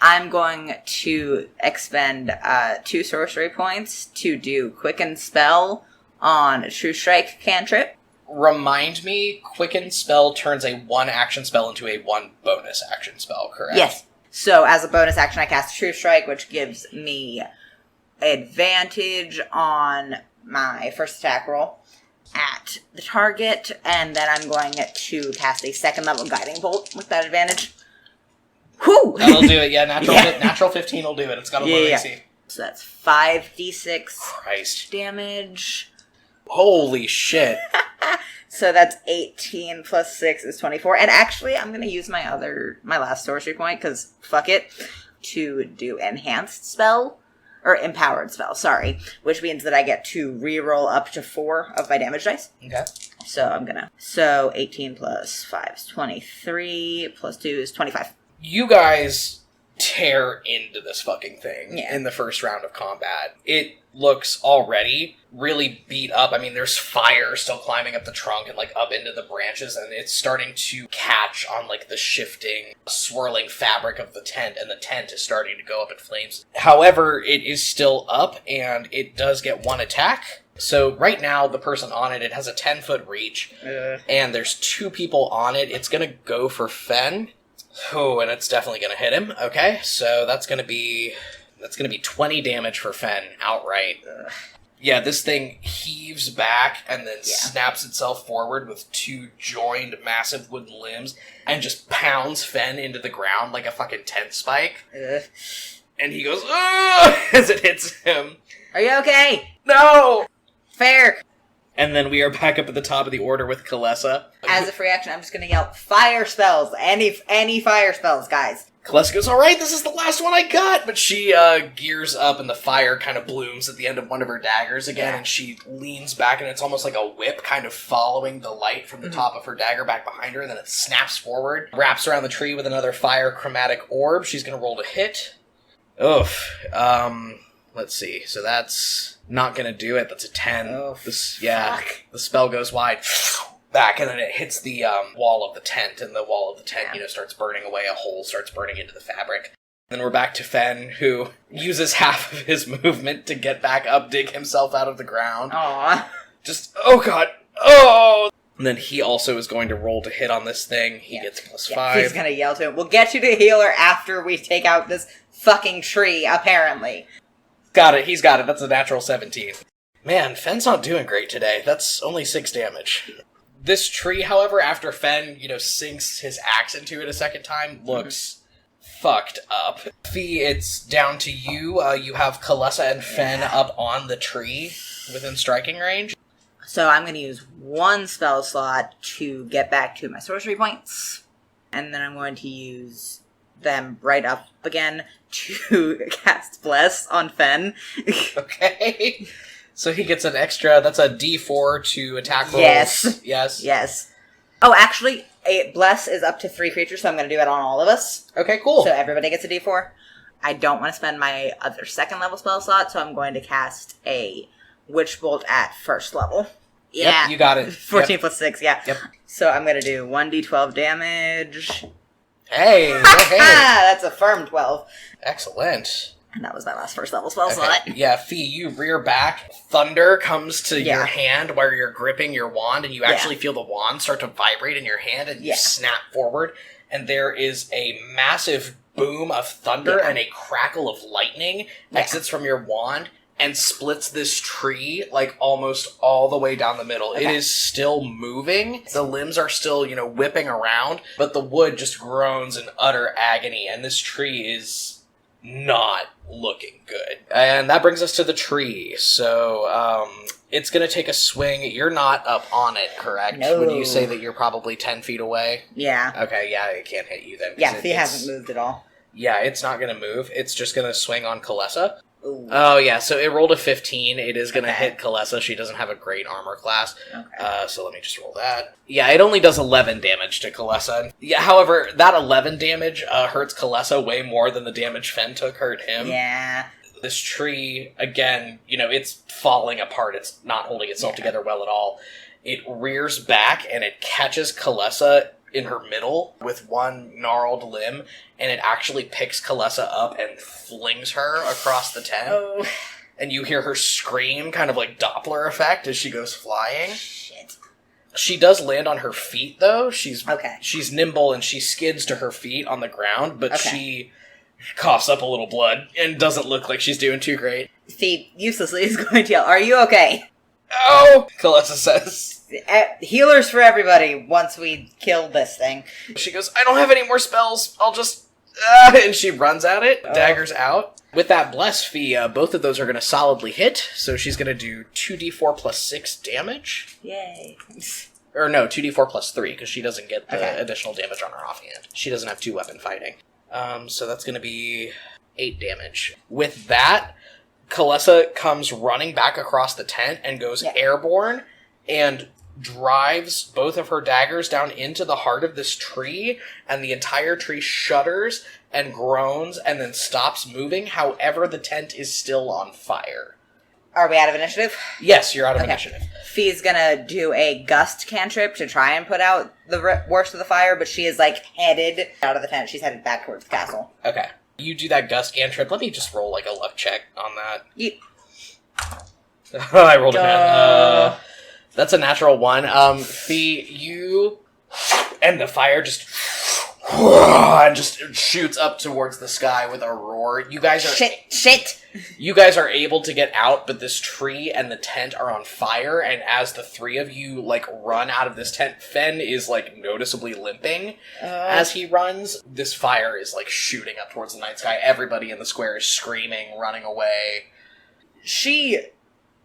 I'm going to expend 2 sorcery points to do Quicken Spell on a True Strike cantrip. Remind me, Quicken Spell turns a 1 action spell into a 1 bonus action spell, correct? Yes. So as a bonus action, I cast True Strike, which gives me advantage on my first attack roll at the target, and then I'm going to cast a second level Guiding Bolt with that advantage. Whew! That'll do it, yeah. Natural 15 will do it. It's got a low AC. So that's 5d6 Christ. damage. Holy shit. So that's 18 plus 6 is 24. And actually, I'm going to use my last sorcery point, because fuck it, to do Enhanced Spell. Or Empowered Spell, sorry. Which means that I get to reroll up to 4 of my damage dice. Okay. So 18 plus 5 is 23, plus 2 is 25. You guys tear into this fucking thing Yeah. in the first round of combat. It looks already really beat up. I mean, there's fire still climbing up the trunk and up into the branches, and it's starting to catch on the shifting, swirling fabric of the tent, and the tent is starting to go up in flames. However, it is still up, and it does get 1 attack. So right now, the person on it has a 10-foot reach, and there's 2 people on it. It's gonna go for Fen. Oh, and it's definitely gonna hit him. Okay, so that's gonna be 20 damage for Fen outright. Yeah, this thing heaves back and then snaps itself forward with 2 joined massive wooden limbs and just pounds Fen into the ground like a fucking tent spike. And he goes, "Ugh!" as it hits him. Are you okay? No! Fair. And then we are back up at the top of the order with Kalessa. As a free action, I'm just gonna yell, fire spells! Any fire spells, guys. Kalessa goes, "Alright, this is the last one I got!" But she gears up and the fire kind of blooms at the end of one of her daggers again, and she leans back and it's almost like a whip kind of following the light from the top of her dagger back behind her, and then it snaps forward, wraps around the tree with another fire chromatic orb. She's gonna roll to hit. Oof. Let's see. So that's not gonna do it. That's a 10. Oh, fuck. The spell goes wide. Back, and then it hits the wall of the tent, and the wall of the tent, starts burning away. A hole starts burning into the fabric. Then we're back to Fen, who uses half of his movement to get back up, dig himself out of the ground. Aww. Just, oh god, oh! And then he also is going to roll to hit on this thing. He gets +5. He's gonna yell to him, "We'll get you to healer after we take out this fucking tree, apparently." Got it, he's got it. That's a natural 17. Man, Fen's not doing great today. That's only 6 damage. This tree, however, after Fen, sinks his axe into it a second time, looks fucked up. Fee, it's down to you. You have Kalessa and Fen up on the tree within striking range. So I'm going to use one spell slot to get back to my sorcery points. And then I'm going to use them right up again to cast Bless on Fen. Okay. So he gets an extra, that's a D4 to attack rolls. Yes. Oh, actually, Bless is up to 3 creatures, so I'm going to do it on all of us. Okay, cool. So everybody gets a D4. I don't want to spend my other second level spell slot, so I'm going to cast a Witch Bolt at first level. Yeah. Yep, you got it. 14 plus 6, yeah. Yep. So I'm going to do 1d12 damage. Hey, okay. That's a firm 12. Excellent. And that was my last first level spell slot. Yeah, Fee, you rear back. Thunder comes to your hand where you're gripping your wand, and you actually feel the wand start to vibrate in your hand, and you snap forward, and there is a massive boom of thunder and a crackle of lightning exits from your wand and splits this tree, almost all the way down the middle. Okay. It is still moving. The limbs are still, whipping around, but the wood just groans in utter agony, and this tree is not looking good. And that brings us to the tree. So, it's going to take a swing. You're not up on it, correct? No. Would you say that you're probably 10 feet away? Yeah. Okay, yeah, it can't hit you then. Yeah, he hasn't moved at all. Yeah, it's not going to move. It's just going to swing on Kalessa. Ooh. Oh, yeah, so it rolled a 15. It is going to hit Kalessa. She doesn't have a great armor class. Okay. So let me just roll that. Yeah, it only does 11 damage to Kalessa. Yeah, however, that 11 damage hurts Kalessa way more than the damage Fen took hurt him. Yeah. This tree, again, it's falling apart. It's not holding itself together well at all. It rears back, and it catches Kalessa in her middle with one gnarled limb, and it actually picks Kalessa up and flings her across the tent. Oh. And you hear her scream, kind of like Doppler effect, as she goes flying. Shit. She does land on her feet, though. She's nimble, and she skids to her feet on the ground, but she coughs up a little blood and doesn't look like she's doing too great. Fee uselessly is going to yell, "Are you okay?" Oh! Kalessa says. Healers for everybody once we kill this thing. She goes, "I don't have any more spells. I'll just..." and she runs at it. Daggers out. With that Bless Fee, both of those are going to solidly hit. So she's going to do 2d4 plus 6 damage. Yay. Or no, 2d4 plus 3, because she doesn't get the additional damage on her offhand. She doesn't have 2-weapon fighting. So that's going to be 8 damage. With that, Kalessa comes running back across the tent and goes airborne and drives both of her daggers down into the heart of this tree, and the entire tree shudders and groans and then stops moving. However, the tent is still on fire. Are we out of initiative? Yes, you're out of initiative. Fee's gonna do a gust cantrip to try and put out the worst of the fire, but she is, headed out of the tent. She's headed back towards the castle. Okay. You do that gust cantrip. Let me just roll, a luck check on that. I rolled a 10. That's a natural 1. Fee, you... And the fire just and just shoots up towards the sky with a roar. You guys are Shit! You guys are able to get out, but this tree and the tent are on fire, and as the three of you, run out of this tent, Fen is, noticeably limping as he runs. This fire is, shooting up towards the night sky. Everybody in the square is screaming, running away. She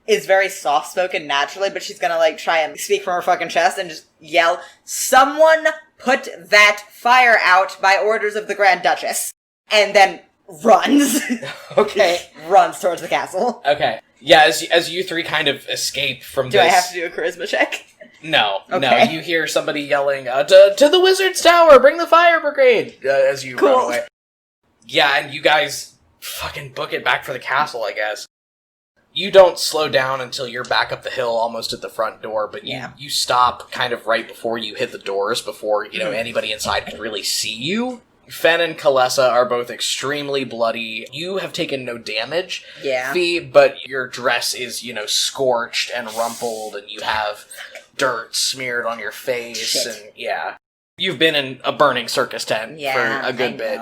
is very soft-spoken naturally, but she's gonna, try and speak from her fucking chest and just yell, "Someone put that fire out by orders of the Grand Duchess." And then runs. Okay. Runs towards the castle. Okay. Yeah, as you three kind of escape from Do this... I have to do a charisma check? No. Okay. No, you hear somebody yelling, to the Wizard's Tower! Bring the fire brigade! As you run away. Yeah, and you guys fucking book it back for the castle, I guess. You don't slow down until you're back up the hill, almost at the front door, but you stop kind of right before you hit the doors, before, anybody inside can really see you. Fen and Kalessa are both extremely bloody. You have taken no damage, Fee, but your dress is, scorched and rumpled, and you have dirt smeared on your face, and you've been in a burning circus tent for a good bit.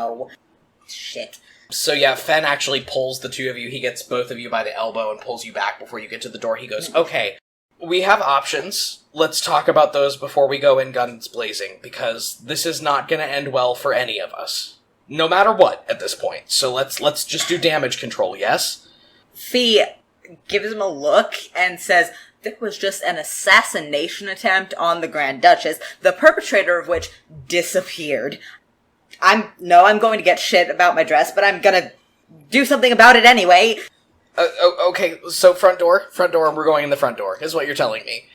Shit. So Fen actually pulls the two of you. He gets both of you by the elbow and pulls you back before you get to the door. He goes, "Okay, we have options. Let's talk about those before we go in guns blazing, because this is not going to end well for any of us. No matter what, at this point. So let's just do damage control, yes?" Fee gives him a look and says, "There was just an assassination attempt on the Grand Duchess, the perpetrator of which disappeared. I'm going to get shit about my dress, but I'm gonna do something about it anyway." Okay, so front door, we're going in the front door, is what you're telling me.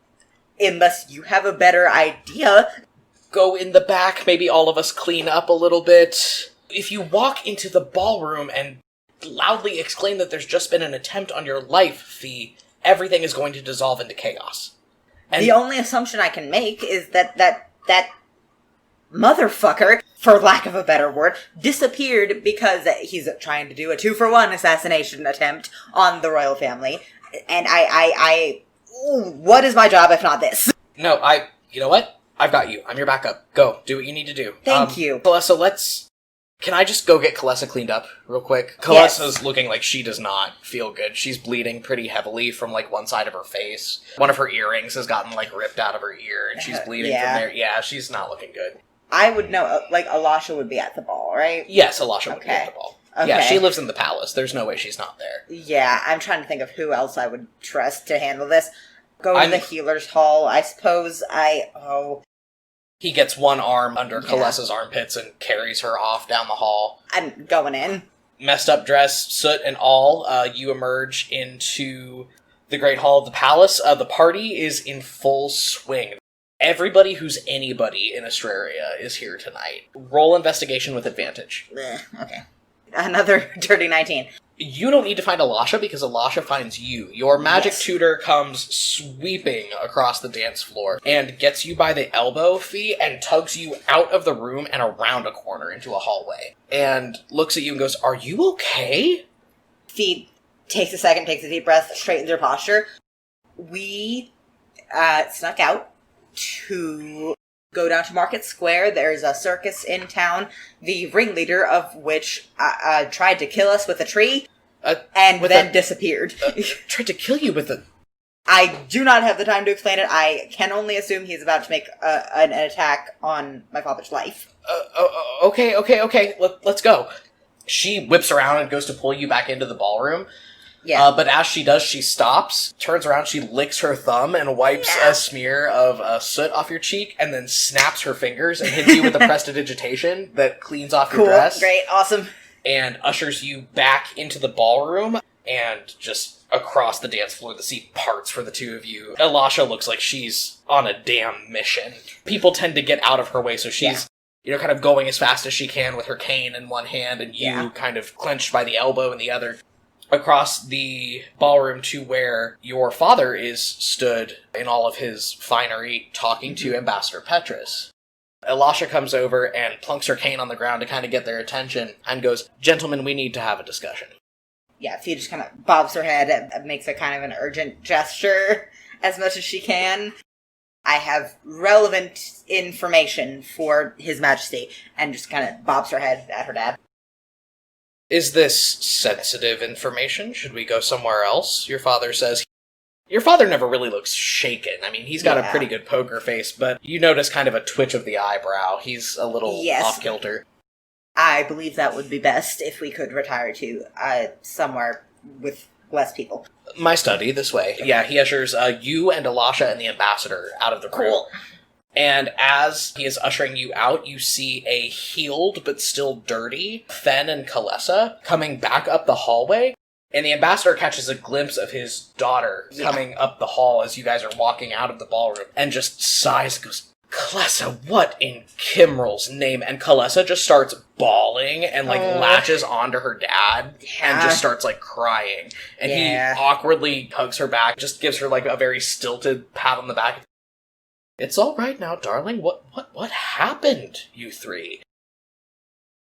Unless you have a better idea. Go in the back, maybe all of us clean up a little bit. If you walk into the ballroom and loudly exclaim that there's just been an attempt on your life, Fee, everything is going to dissolve into chaos. And the only assumption I can make is that motherfucker, for lack of a better word, disappeared because he's trying to do a 2-for-1 assassination attempt on the royal family. And what is my job if not this? No, you know what? I've got you. I'm your backup. Go. Do what you need to do. Thank you. Kalessa, can I just go get Kalessa cleaned up real quick? Kalessa's looking like she does not feel good. She's bleeding pretty heavily from, one side of her face. One of her earrings has gotten, ripped out of her ear, and she's bleeding from there. Yeah, she's not looking good. I would know, Alasha would be at the ball, right? Yes, Alasha would be at the ball. Okay. Yeah, she lives in the palace. There's no way she's not there. Yeah, I'm trying to think of who else I would trust to handle this. Go to the healer's hall, I suppose. He gets one arm under Kalessa's armpits and carries her off down the hall. I'm going in. Messed up dress, soot and all, you emerge into the Great Hall of the Palace. The party is in full swing. Everybody who's anybody in Astraria is here tonight. Roll investigation with advantage. Okay. Another dirty 19. You don't need to find Alasha because Alasha finds you. Your magic tutor comes sweeping across the dance floor and gets you by the elbow, Fee, and tugs you out of the room and around a corner into a hallway. And looks at you and goes, "Are you okay?" Fee takes a second, takes a deep breath, straightens her posture. We snuck out to go down to Market Square. There's a circus in town, the ringleader of which tried to kill us with a tree, and then disappeared. Tried to kill you with a... I do not have the time to explain it. I can only assume he's about to make an attack on my father's life. Okay. Let's go. She whips around and goes to pull you back into the ballroom. Yeah. But as she does, she stops, turns around, she licks her thumb and wipes a smear of soot off your cheek, and then snaps her fingers and hits you with a prestidigitation that cleans off your dress. Great, awesome. And ushers you back into the ballroom, and just across the dance floor, the seat parts for the two of you. Alasha looks like she's on a damn mission. People tend to get out of her way, so she's kind of going as fast as she can with her cane in one hand, and you kind of clenched by the elbow in the other. Across the ballroom to where your father is stood in all of his finery talking to Ambassador Petrus. Alasha comes over and plunks her cane on the ground to kind of get their attention and goes, "Gentlemen, we need to have a discussion." Yeah, Fee just kind of bobs her head and makes a kind of an urgent gesture as much as she can. I have relevant information for His Majesty, and just kind of bobs her head at her dad. Is this sensitive information? Should we go somewhere else? Your father says. Your father never really looks shaken. I mean, he's got a pretty good poker face, but you notice kind of a twitch of the eyebrow. He's a little off-kilter. I believe that would be best if we could retire to somewhere with less people. My study, this way. Yeah, he ushers you and Elisha and the ambassador out of the room. Cool. And as he is ushering you out, you see a healed but still dirty Fen and Kalessa coming back up the hallway. And the ambassador catches a glimpse of his daughter coming up the hall as you guys are walking out of the ballroom and just sighs and goes, Kalessa, what in Kimrel's name? And Kalessa just starts bawling and, latches onto her dad and just starts, crying. And he awkwardly hugs her back, just gives her, a very stilted pat on the back. It's all right now, darling. What happened, you three?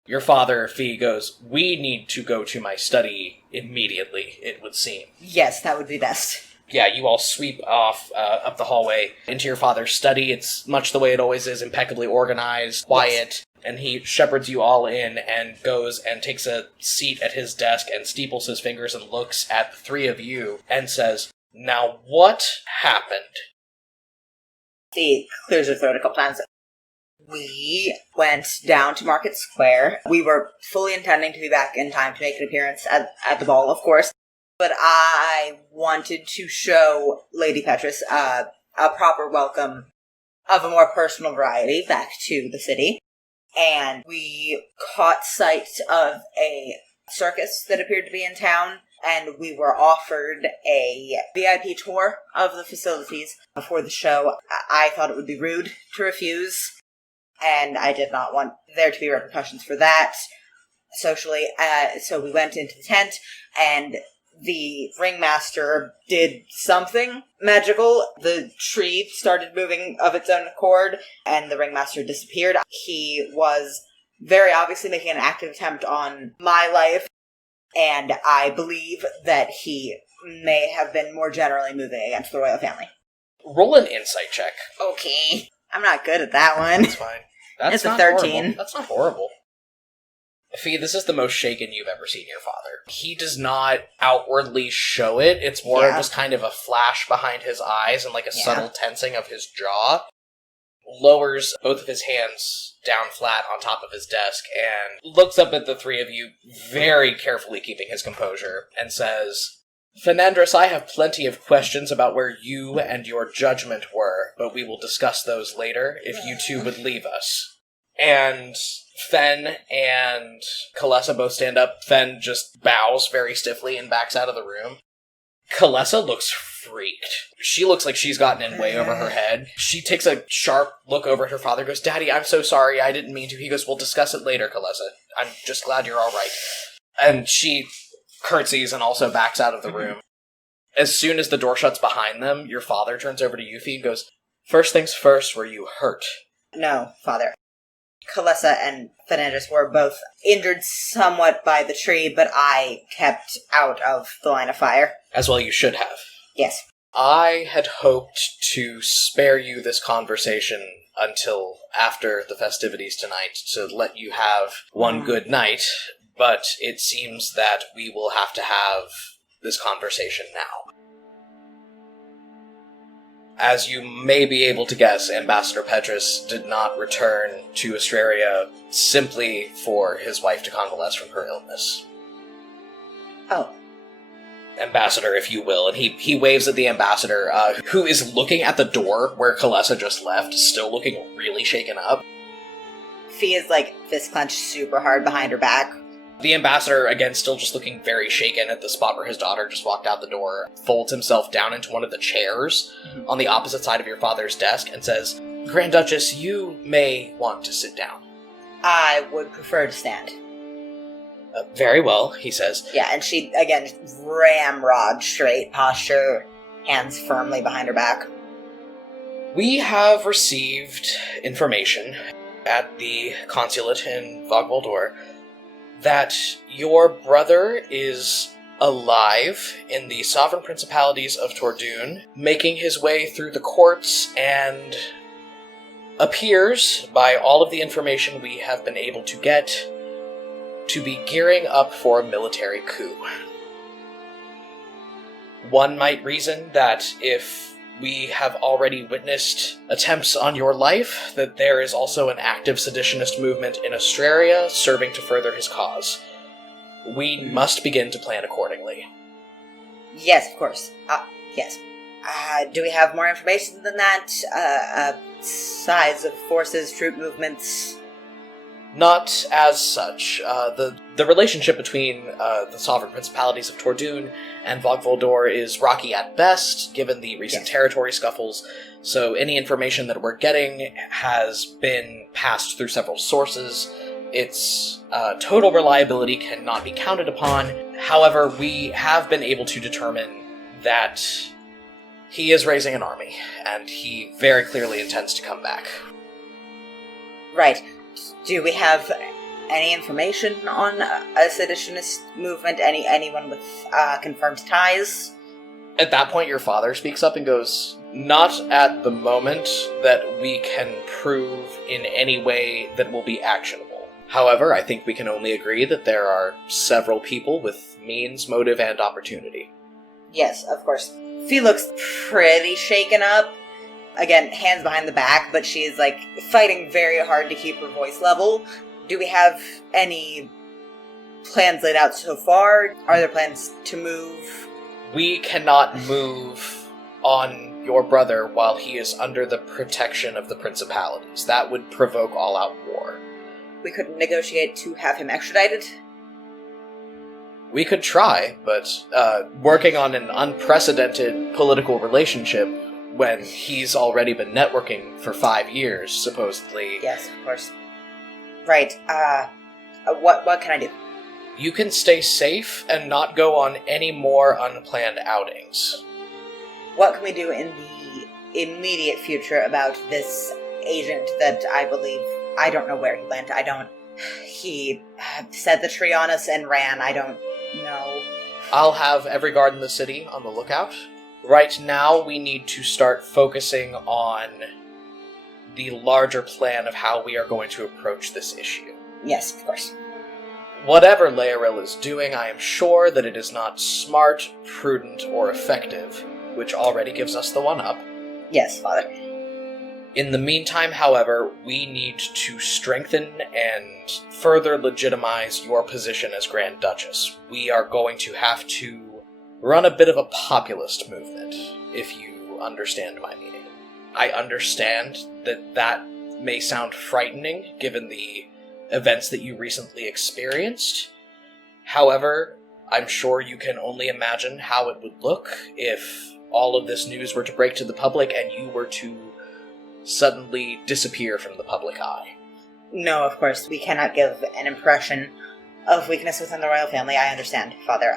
Your father, Fee, goes, we need to go to my study immediately, it would seem. Yes, that would be best. Yeah, you all sweep off up the hallway into your father's study. It's much the way it always is, impeccably organized, quiet, and he shepherds you all in and goes and takes a seat at his desk and steeples his fingers and looks at the three of you and says, now what happened? Fee clears her throat a couple times. We went down to Market Square. We were fully intending to be back in time to make an appearance at the ball, of course. But I wanted to show Lady Petrus a proper welcome of a more personal variety back to the city. And we caught sight of a circus that appeared to be in town. And we were offered a VIP tour of the facilities before the show. I thought it would be rude to refuse. And I did not want there to be repercussions for that socially. So we went into the tent, and the ringmaster did something magical. The tree started moving of its own accord, and the ringmaster disappeared. He was very obviously making an active attempt on my life, and I believe that he may have been more generally moving against the royal family. Roll an insight check. Okay. I'm not good at that one. That's fine. It's a 13. Horrible. That's not horrible. Fee, this is the most shaken you've ever seen your father. He does not outwardly show it. It's more just kind of a flash behind his eyes and a subtle tensing of his jaw. Lowers both of his hands down flat on top of his desk and looks up at the three of you, very carefully keeping his composure, and says, Fenandris, I have plenty of questions about where you and your judgment were, but we will discuss those later if you two would leave us. And Fen and Kalessa both stand up. Fen just bows very stiffly and backs out of the room. Kalessa looks freaked. She looks like she's gotten in way over her head. She takes a sharp look over at her father, goes, Daddy, I'm so sorry, I didn't mean to. He goes, we'll discuss it later, Kalessa. I'm just glad you're all right. And she curtsies and also backs out of the room. As soon as the door shuts behind them, your father turns over to Yuffie and goes, first things first, were you hurt? No, father. Kalessa and Fenandris were both injured somewhat by the tree, but I kept out of the line of fire. As well you should have. Yes. I had hoped to spare you this conversation until after the festivities tonight to let you have one good night, but it seems that we will have to have this conversation now. As you may be able to guess, Ambassador Petrus did not return to Astraria simply for his wife to convalesce from her illness. Oh. Ambassador, if you will, and he waves at the ambassador, who is looking at the door where Kalessa just left, still looking really shaken up. Fee is, fist clenched super hard behind her back. The ambassador, again, still just looking very shaken at the spot where his daughter just walked out the door, folds himself down into one of the chairs on the opposite side of your father's desk and says, Grand Duchess, you may want to sit down. I would prefer to stand. Very well, he says. Yeah, and she, again, ramrod straight posture, hands firmly behind her back. We have received information at the consulate in Vogvaldor that your brother is alive in the sovereign principalities of Tordoon, making his way through the courts, and appears, by all of the information we have been able to get, to be gearing up for a military coup. One might reason that if we have already witnessed attempts on your life, that there is also an active seditionist movement in Astraria serving to further his cause. We must begin to plan accordingly. Yes, of course. Yes. Do we have more information than that? Size of forces, troop movements? Not as such. The relationship between the sovereign principalities of Tordoon and Vogvoldor is rocky at best, given the recent territory scuffles, so any information that we're getting has been passed through several sources. Its total reliability cannot be counted upon. However, we have been able to determine that he is raising an army, and he very clearly intends to come back. Right. Do we have any information on a seditionist movement? Anyone with confirmed ties? At that point, your father speaks up and goes, "Not at the moment that we can prove in any way that will be actionable. However, I think we can only agree that there are several people with means, motive, and opportunity." Yes, of course. Fee looks pretty shaken up. Again, hands behind the back, but she is, fighting very hard to keep her voice level. Do we have any plans laid out so far? Are there plans to move? We cannot move on your brother while he is under the protection of the principalities. That would provoke all-out war. We could negotiate to have him extradited? We could try, but working on an unprecedented political relationship when he's already been networking for 5 years, supposedly. Yes, of course. Right, what can I do? You can stay safe and not go on any more unplanned outings. What can we do in the immediate future about this agent that I don't know where he went, he set the tree on us and ran, I don't know. I'll have every guard in the city on the lookout. Right now, we need to start focusing on the larger plan of how we are going to approach this issue. Yes, of course. Whatever Laeril is doing, I am sure that it is not smart, prudent, or effective, which already gives us the one-up. Yes, Father. In the meantime, however, we need to strengthen and further legitimize your position as Grand Duchess. We are going to have to run a bit of a populist movement, if you understand my meaning. I understand that may sound frightening, given the events that you recently experienced. However, I'm sure you can only imagine how it would look if all of this news were to break to the public and you were to suddenly disappear from the public eye. No, of course, we cannot give an impression of weakness within the royal family. I understand, Father.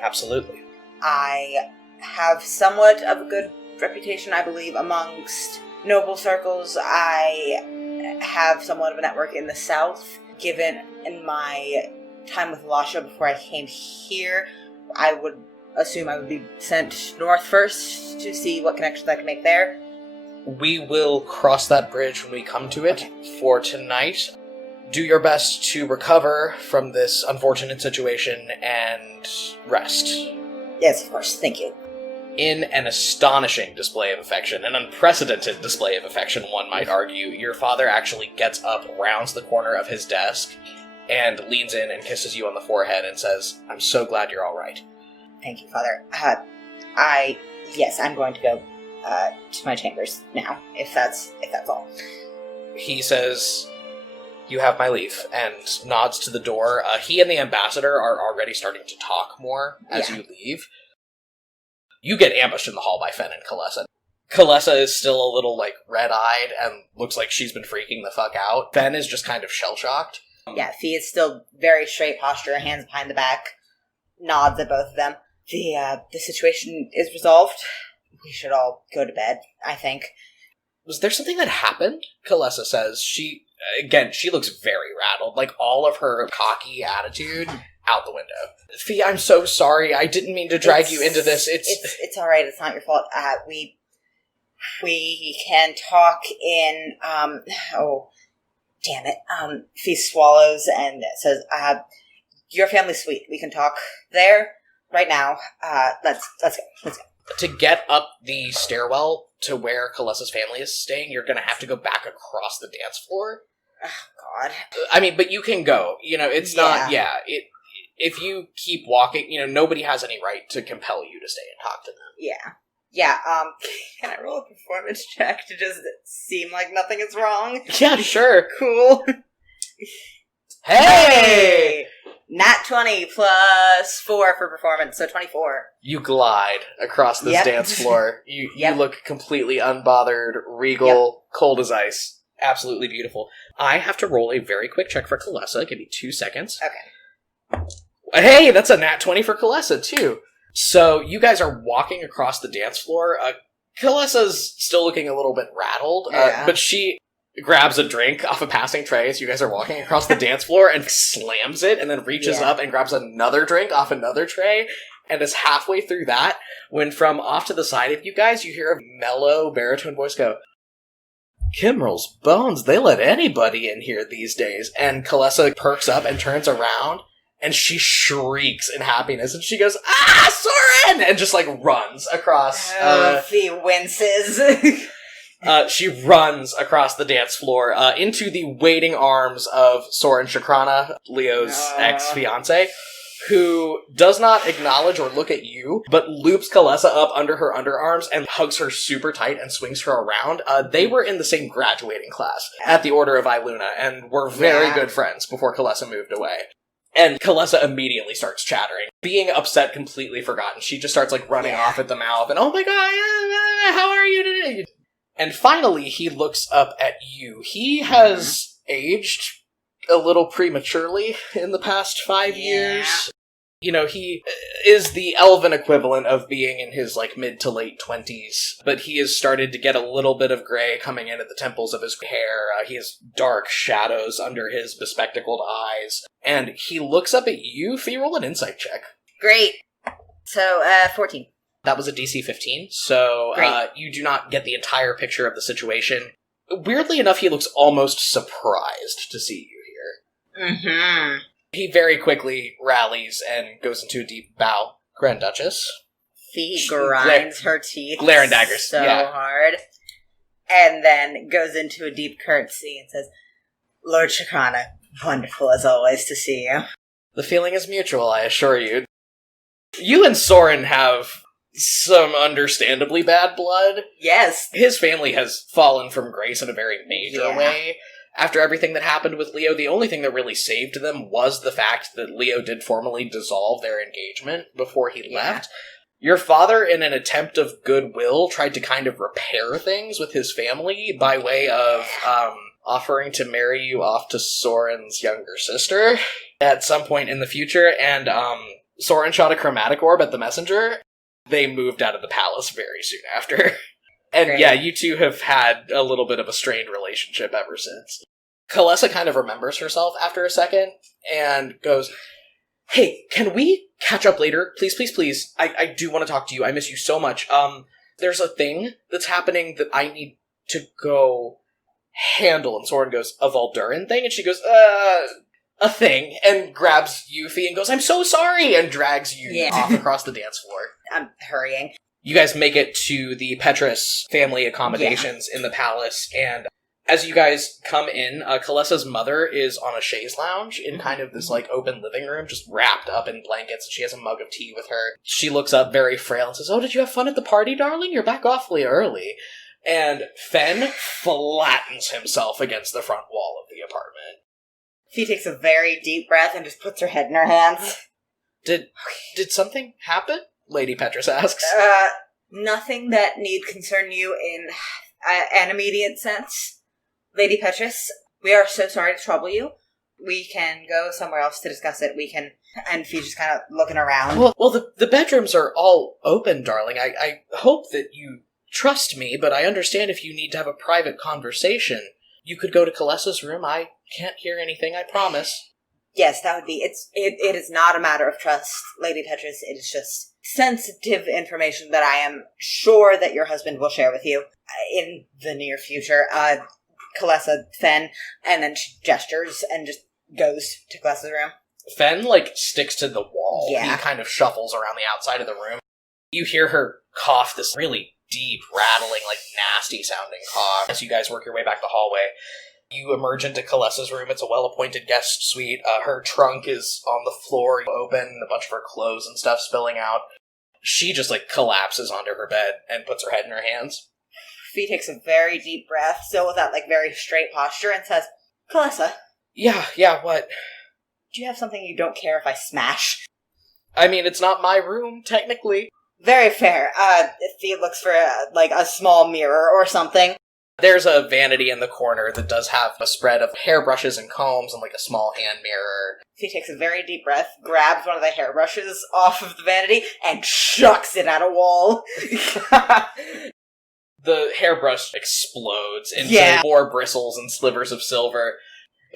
Absolutely. I have somewhat of a good reputation, I believe, amongst noble circles. I have somewhat of a network in the south. Given in my time with Lasha before I came here, I would assume I would be sent north first to see what connections I can make there. We will cross that bridge when we come to it. Okay. For tonight, do your best to recover from this unfortunate situation and rest. Yes, of course. Thank you. In an astonishing display of affection, an unprecedented display of affection, one might argue, your father actually gets up, rounds the corner of his desk, and leans in and kisses you on the forehead and says, "I'm so glad you're all right." Thank you, Father. Yes, I'm going to go to my chambers now, if that's all. He says, "You have my leave," and nods to the door. He and the ambassador are already starting to talk more as you leave. You get ambushed in the hall by Fen and Kalessa. Kalessa is still a little, red-eyed and looks like she's been freaking the fuck out. Fen is just kind of shell-shocked. Yeah, Fee is still very straight posture, hands behind the back, nods at both of them. The situation is resolved. We should all go to bed, I think. Was there something that happened? Kalessa says. She looks very rattled. All of her cocky attitude out the window. Fee, I'm so sorry. I didn't mean to drag you into this. It's all right. It's not your fault. We can talk in, oh, damn it. Fee swallows and says, your family's sweet. We can talk there right now. Let's go. To get up the stairwell to where Kalessa's family is staying, you're going to have to go back across the dance floor. Oh, God. I mean, but you can go. It's not, if you keep walking, nobody has any right to compel you to stay and talk to them. Yeah. Yeah, can I roll a performance check to just seem like nothing is wrong? Yeah, sure. Cool. Hey! Nat 20 plus 4 for performance, so 24. You glide across this dance floor. You look completely unbothered, regal, cold as ice. Absolutely beautiful. I have to roll a very quick check for Kalessa. Give me 2 seconds. Okay. Hey, that's a nat 20 for Kalessa, too. So, you guys are walking across the dance floor. Kalessa's still looking a little bit rattled, but she grabs a drink off a passing tray as you guys are walking across the dance floor and slams it, and then reaches up and grabs another drink off another tray, and is halfway through that when from off to the side of you guys, you hear a mellow baritone voice go, Kimrel's bones, they let anybody in here these days. And Kalessa perks up and turns around, and she shrieks in happiness, and she goes, Soren! And just, runs across. Fee winces. She runs across the dance floor, into the waiting arms of Soren Shakrana, Leo's ex-fiancé, who does not acknowledge or look at you, but loops Kalessa up under her underarms and hugs her super tight and swings her around. They were in the same graduating class at the Order of Iluna, and were very good friends before Kalessa moved away. And Kalessa immediately starts chattering, being upset, completely forgotten. She just starts, running off at the mouth, and, oh my god, how are you today? And finally, he looks up at you. He has aged a little prematurely in the past 5 years. He is the elven equivalent of being in his, mid to late 20s, but he has started to get a little bit of gray coming in at the temples of his hair. He has dark shadows under his bespectacled eyes, and he looks up at you. Fee, roll an insight check. Great. So, 14. That was a DC 15, so you do not get the entire picture of the situation. Weirdly enough, he looks almost surprised to see you here. Mm-hmm. He very quickly rallies and goes into a deep bow. Grand Duchess. Fee grinds her teeth glare and daggers. so hard, and then goes into a deep curtsy and says, Lord Shakrana, wonderful as always to see you. The feeling is mutual, I assure you. You and Soren have some understandably bad blood. Yes. His family has fallen from grace in a very major way. After everything that happened with Leo, the only thing that really saved them was the fact that Leo did formally dissolve their engagement before he left. Your father, in an attempt of goodwill, tried to kind of repair things with his family by way of offering to marry you off to Soren's younger sister at some point in the future, and Soren shot a chromatic orb at the messenger. They moved out of the palace very soon after. And you two have had a little bit of a strained relationship ever since. Kalessa kind of remembers herself after a second and goes, Hey, can we catch up later? Please, please, please. I do want to talk to you. I miss you so much. There's a thing that's happening that I need to go handle. And Soren goes, a Valduran thing? And she goes, a thing. And grabs Yuffie and goes, I'm so sorry! And drags you off across the dance floor. I'm hurrying. You guys make it to the Petrus family accommodations in the palace, and as you guys come in, Kalessa's mother is on a chaise lounge in kind of this, open living room, just wrapped up in blankets, and she has a mug of tea with her. She looks up very frail and says, Oh, did you have fun at the party, darling? You're back awfully early. And Fen flattens himself against the front wall of the apartment. She takes a very deep breath and just puts her head in her hands. Did something happen? Lady Petrus asks. Nothing that need concern you in an immediate sense. Lady Petrus, we are so sorry to trouble you. We can go somewhere else to discuss it. We can... And she's just kind of looking around. Well, the bedrooms are all open, darling. I hope that you trust me, but I understand if you need to have a private conversation. You could go to Kalessa's room. I can't hear anything, I promise. Yes, that would be... It is not a matter of trust, Lady Tetris. It is just sensitive information that I am sure that your husband will share with you in the near future. Kalessa, Fen, and then she gestures and just goes to Kalessa's room. Fen, sticks to the wall. Yeah. He kind of shuffles around the outside of the room. You hear her cough this really deep, rattling, nasty-sounding cough as you guys work your way back the hallway. You emerge into Kalessa's room. It's a well-appointed guest suite. Her trunk is on the floor, open, a bunch of her clothes and stuff spilling out. She just, collapses onto her bed and puts her head in her hands. Fee takes a very deep breath, still with that, very straight posture, and says, Kalessa. Yeah, what? Do you have something you don't care if I smash? I mean, it's not my room, technically. Very fair. Fee looks for, a small mirror or something. There's a vanity in the corner that does have a spread of hairbrushes and combs and, a small hand mirror. She takes a very deep breath, grabs one of the hairbrushes off of the vanity, and chucks it at a wall. The hairbrush explodes into more bristles and slivers of silver.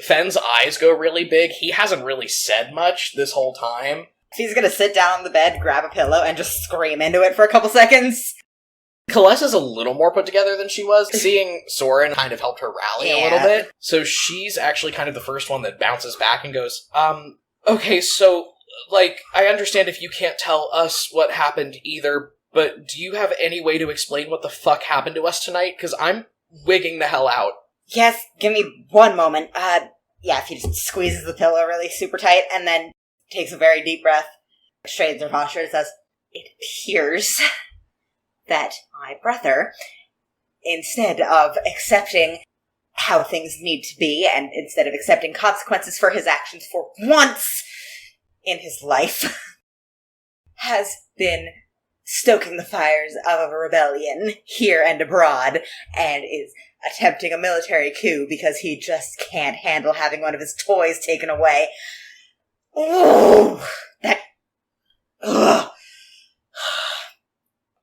Fen's eyes go really big. He hasn't really said much this whole time. She's gonna sit down on the bed, grab a pillow, and just scream into it for a couple seconds. Kalessa's a little more put together than she was. Seeing Soren kind of helped her rally a little bit. So she's actually kind of the first one that bounces back and goes, okay, so, I understand if you can't tell us what happened either, but do you have any way to explain what the fuck happened to us tonight? Because I'm wigging the hell out. Yes, give me one moment. If he just squeezes the pillow really super tight and then takes a very deep breath, straightens her posture and says, it appears that my brother, instead of accepting how things need to be, and instead of accepting consequences for his actions for once in his life, has been stoking the fires of a rebellion here and abroad, and is attempting a military coup because he just can't handle having one of his toys taken away. Ooh! Ugh.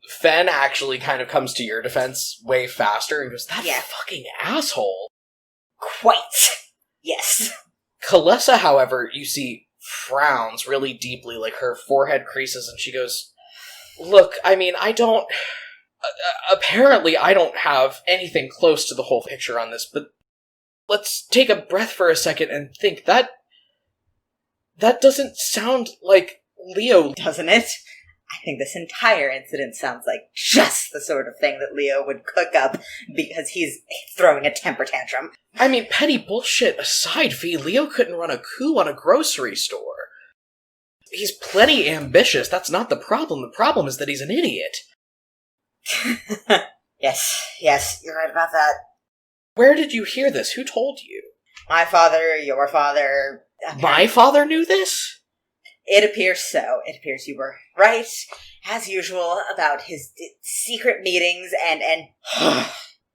Fen actually kind of comes to your defense way faster and goes, that fucking asshole. Quite. Yes. Kalessa, however, you see, frowns really deeply, her forehead creases, and she goes, look, I mean, apparently I don't have anything close to the whole picture on this, but let's take a breath for a second and think that doesn't sound like Leo. Doesn't it? I think this entire incident sounds like just the sort of thing that Leo would cook up because he's throwing a temper tantrum. I mean, petty bullshit aside, Fee, Leo couldn't run a coup on a grocery store. He's plenty ambitious. That's not the problem. The problem is that he's an idiot. Yes, you're right about that. Where did you hear this? Who told you? My father, your father... My father knew this? It appears so. It appears you were right, as usual, about his secret meetings and...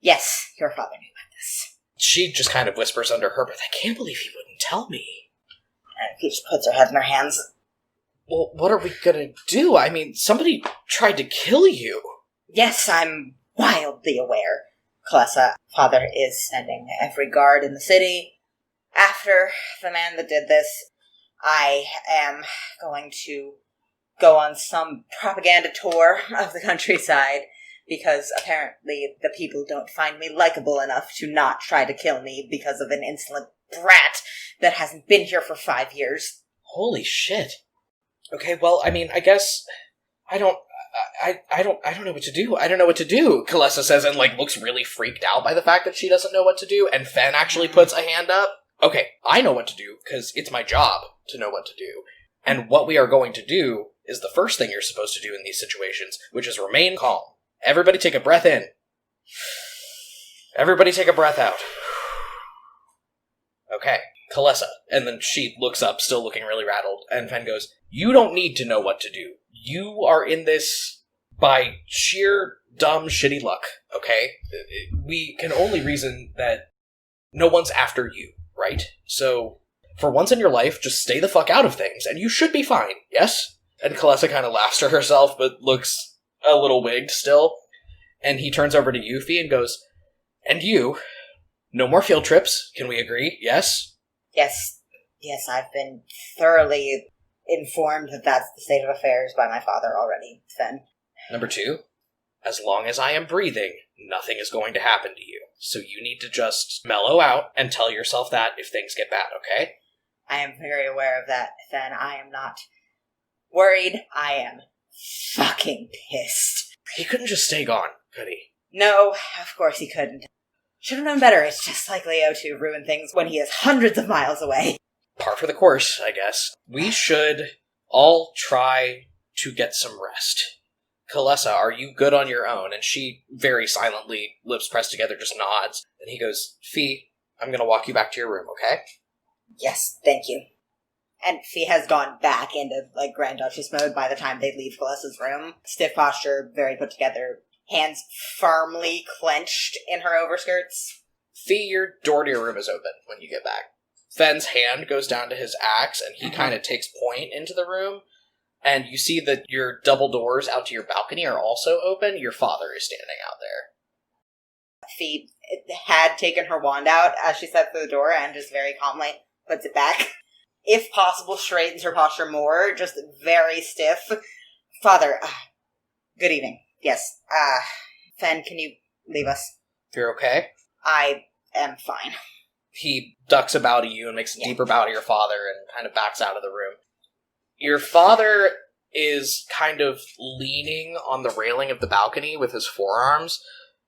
Yes, your father knew about this. She just kind of whispers under her breath, I can't believe he wouldn't tell me. And he just puts her head in her hands. Well, what are we gonna do? I mean, somebody tried to kill you. Yes, I'm wildly aware. Kalessa, father is sending every guard in the city after the man that did this. I am going to go on some propaganda tour of the countryside because apparently the people don't find me likable enough to not try to kill me because of an insolent brat that hasn't been here for 5 years. Holy shit. Okay, well, I mean, I guess I don't know what to do. I don't know what to do, Kalessa says, and, looks really freaked out by the fact that she doesn't know what to do, and Fen actually puts a hand up. Okay, I know what to do, because it's my job to know what to do. And what we are going to do is the first thing you're supposed to do in these situations, which is remain calm. Everybody take a breath in. Everybody take a breath out. Okay, Kalessa. And then she looks up, still looking really rattled, and Fen goes, you don't need to know what to do. You are in this by sheer dumb, shitty luck, okay? We can only reason that no one's after you, right? So, for once in your life, just stay the fuck out of things, and you should be fine, yes? And Kalessa kind of laughs to herself, but looks a little wigged still. And he turns over to Yuffie and goes, and you, no more field trips, can we agree, yes? Yes, Yes, I've been thoroughly informed that that's the state of affairs by my father already, Fen. Number 2, as long as I am breathing, nothing is going to happen to you. So you need to just mellow out and tell yourself that if things get bad, okay? I am very aware of that, Fen. I am not worried. I am fucking pissed. He couldn't just stay gone, could he? No, of course he couldn't. Should have known better. It's just like Leo to ruin things when he is hundreds of miles away. Par for the course, I guess. We should all try to get some rest. Kalessa, are you good on your own? And she, very silently, lips pressed together, just nods. And he goes, Fee, I'm going to walk you back to your room, okay? Yes, thank you. And Fee has gone back into, Grand Duchess mode by the time they leave Kalessa's room. Stiff posture, very put together, hands firmly clenched in her overskirts. Fee, your door to your room is open when you get back. Fen's hand goes down to his axe, and he kind of takes point into the room. And you see that your double doors out to your balcony are also open. Your father is standing out there. Fee had taken her wand out as she stepped through the door and just very calmly puts it back. If possible, straightens her posture more, just very stiff. Father, good evening. Yes, Fen, can you leave us? You're okay? I am fine. He ducks a bow to you and makes a deeper bow to your father and kind of backs out of the room. Your father is kind of leaning on the railing of the balcony with his forearms,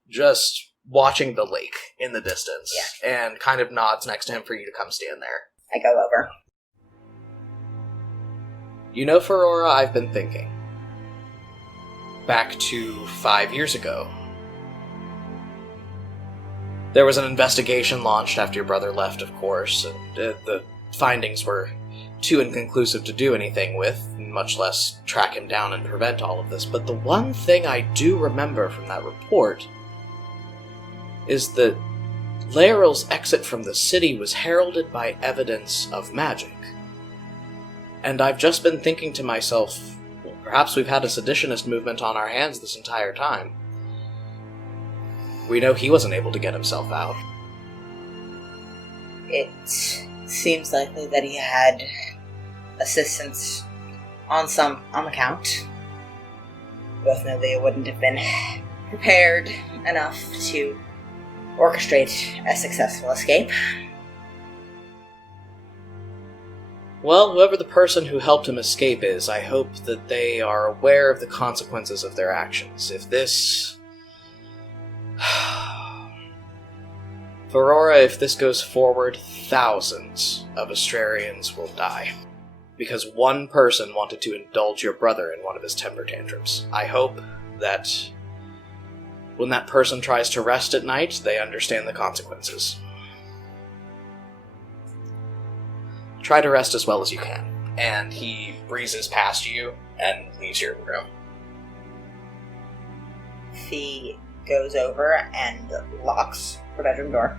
just watching the lake in the distance, and kind of nods next to him for you to come stand there. I go over. You know, Phirora, I've been thinking. Back to 5 years ago. There was an investigation launched after your brother left, of course, and the findings were too inconclusive to do anything with, much less track him down and prevent all of this. But the one thing I do remember from that report is that Laeral's exit from the city was heralded by evidence of magic. And I've just been thinking to myself, well, perhaps we've had a seditionist movement on our hands this entire time. We know he wasn't able to get himself out. It seems likely that he had assistance on account. Both know they wouldn't have been prepared enough to orchestrate a successful escape. Well, whoever the person who helped him escape is, I hope that they are aware of the consequences of their actions. If this... Phirora, if this goes forward, thousands of Astrarians will die. Because one person wanted to indulge your brother in one of his temper tantrums. I hope that when that person tries to rest at night, they understand the consequences. Try to rest as well as you can. And he breezes past you and leaves your room. Fee goes over and locks her bedroom door.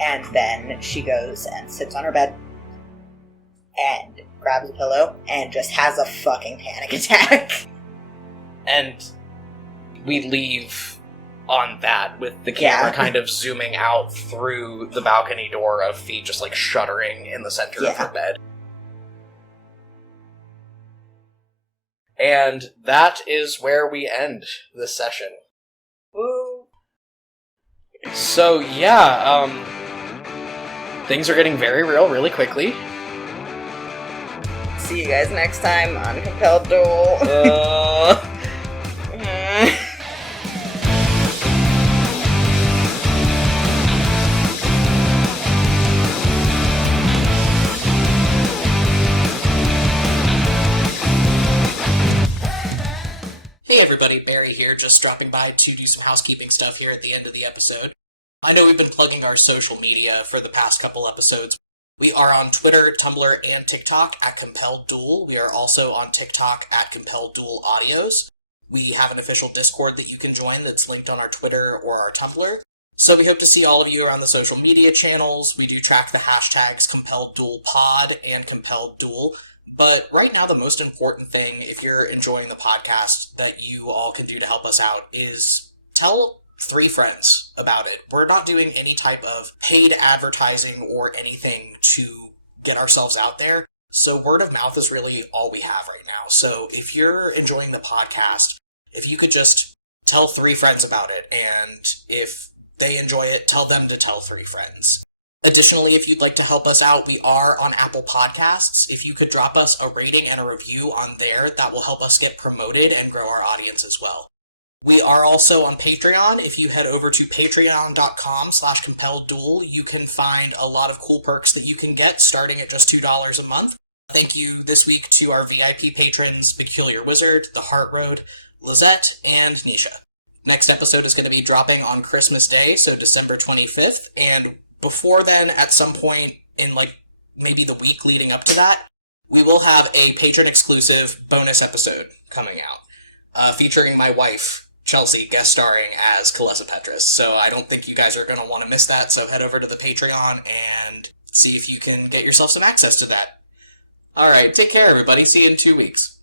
And then she goes and sits on her bed and grabs a pillow and just has a fucking panic attack. And we leave on that, with the camera kind of zooming out through the balcony door of Fee just shuddering in the center of her bed. And that is where we end this session. Woo! So things are getting very real really quickly. See you guys next time on Compelled Duel. Hey everybody, Barry here, just dropping by to do some housekeeping stuff here at the end of the episode. I know we've been plugging our social media for the past couple episodes. We are on Twitter, Tumblr, and TikTok at Compelled Duel. We are also on TikTok at Compelled Duel Audios. We have an official Discord that you can join that's linked on our Twitter or our Tumblr. So we hope to see all of you around the social media channels. We do track the hashtags Compelled Duel Pod and Compelled Duel. But right now, the most important thing, if you're enjoying the podcast, that you all can do to help us out is tell 3 friends about it. We're not doing any type of paid advertising or anything to get ourselves out there. So word of mouth is really all we have right now. So if you're enjoying the podcast, if you could just tell 3 friends about it, and if they enjoy it, tell them to tell 3 friends. Additionally, if you'd like to help us out, we are on Apple Podcasts. If you could drop us a rating and a review on there, that will help us get promoted and grow our audience as well. We are also on Patreon. If you head over to patreon.com/compelledduel, you can find a lot of cool perks that you can get starting at just $2 a month. Thank you this week to our VIP patrons, Peculiar Wizard, The Heart Road, Lizette, and Nisha. Next episode is going to be dropping on Christmas Day, so December 25th, and before then, at some point in maybe the week leading up to that, we will have a patron-exclusive bonus episode coming out, featuring my wife, Chelsea, guest starring as Kalessa Petrus. So I don't think you guys are going to want to miss that, so head over to the Patreon and see if you can get yourself some access to that. Alright, take care everybody, see you in 2 weeks.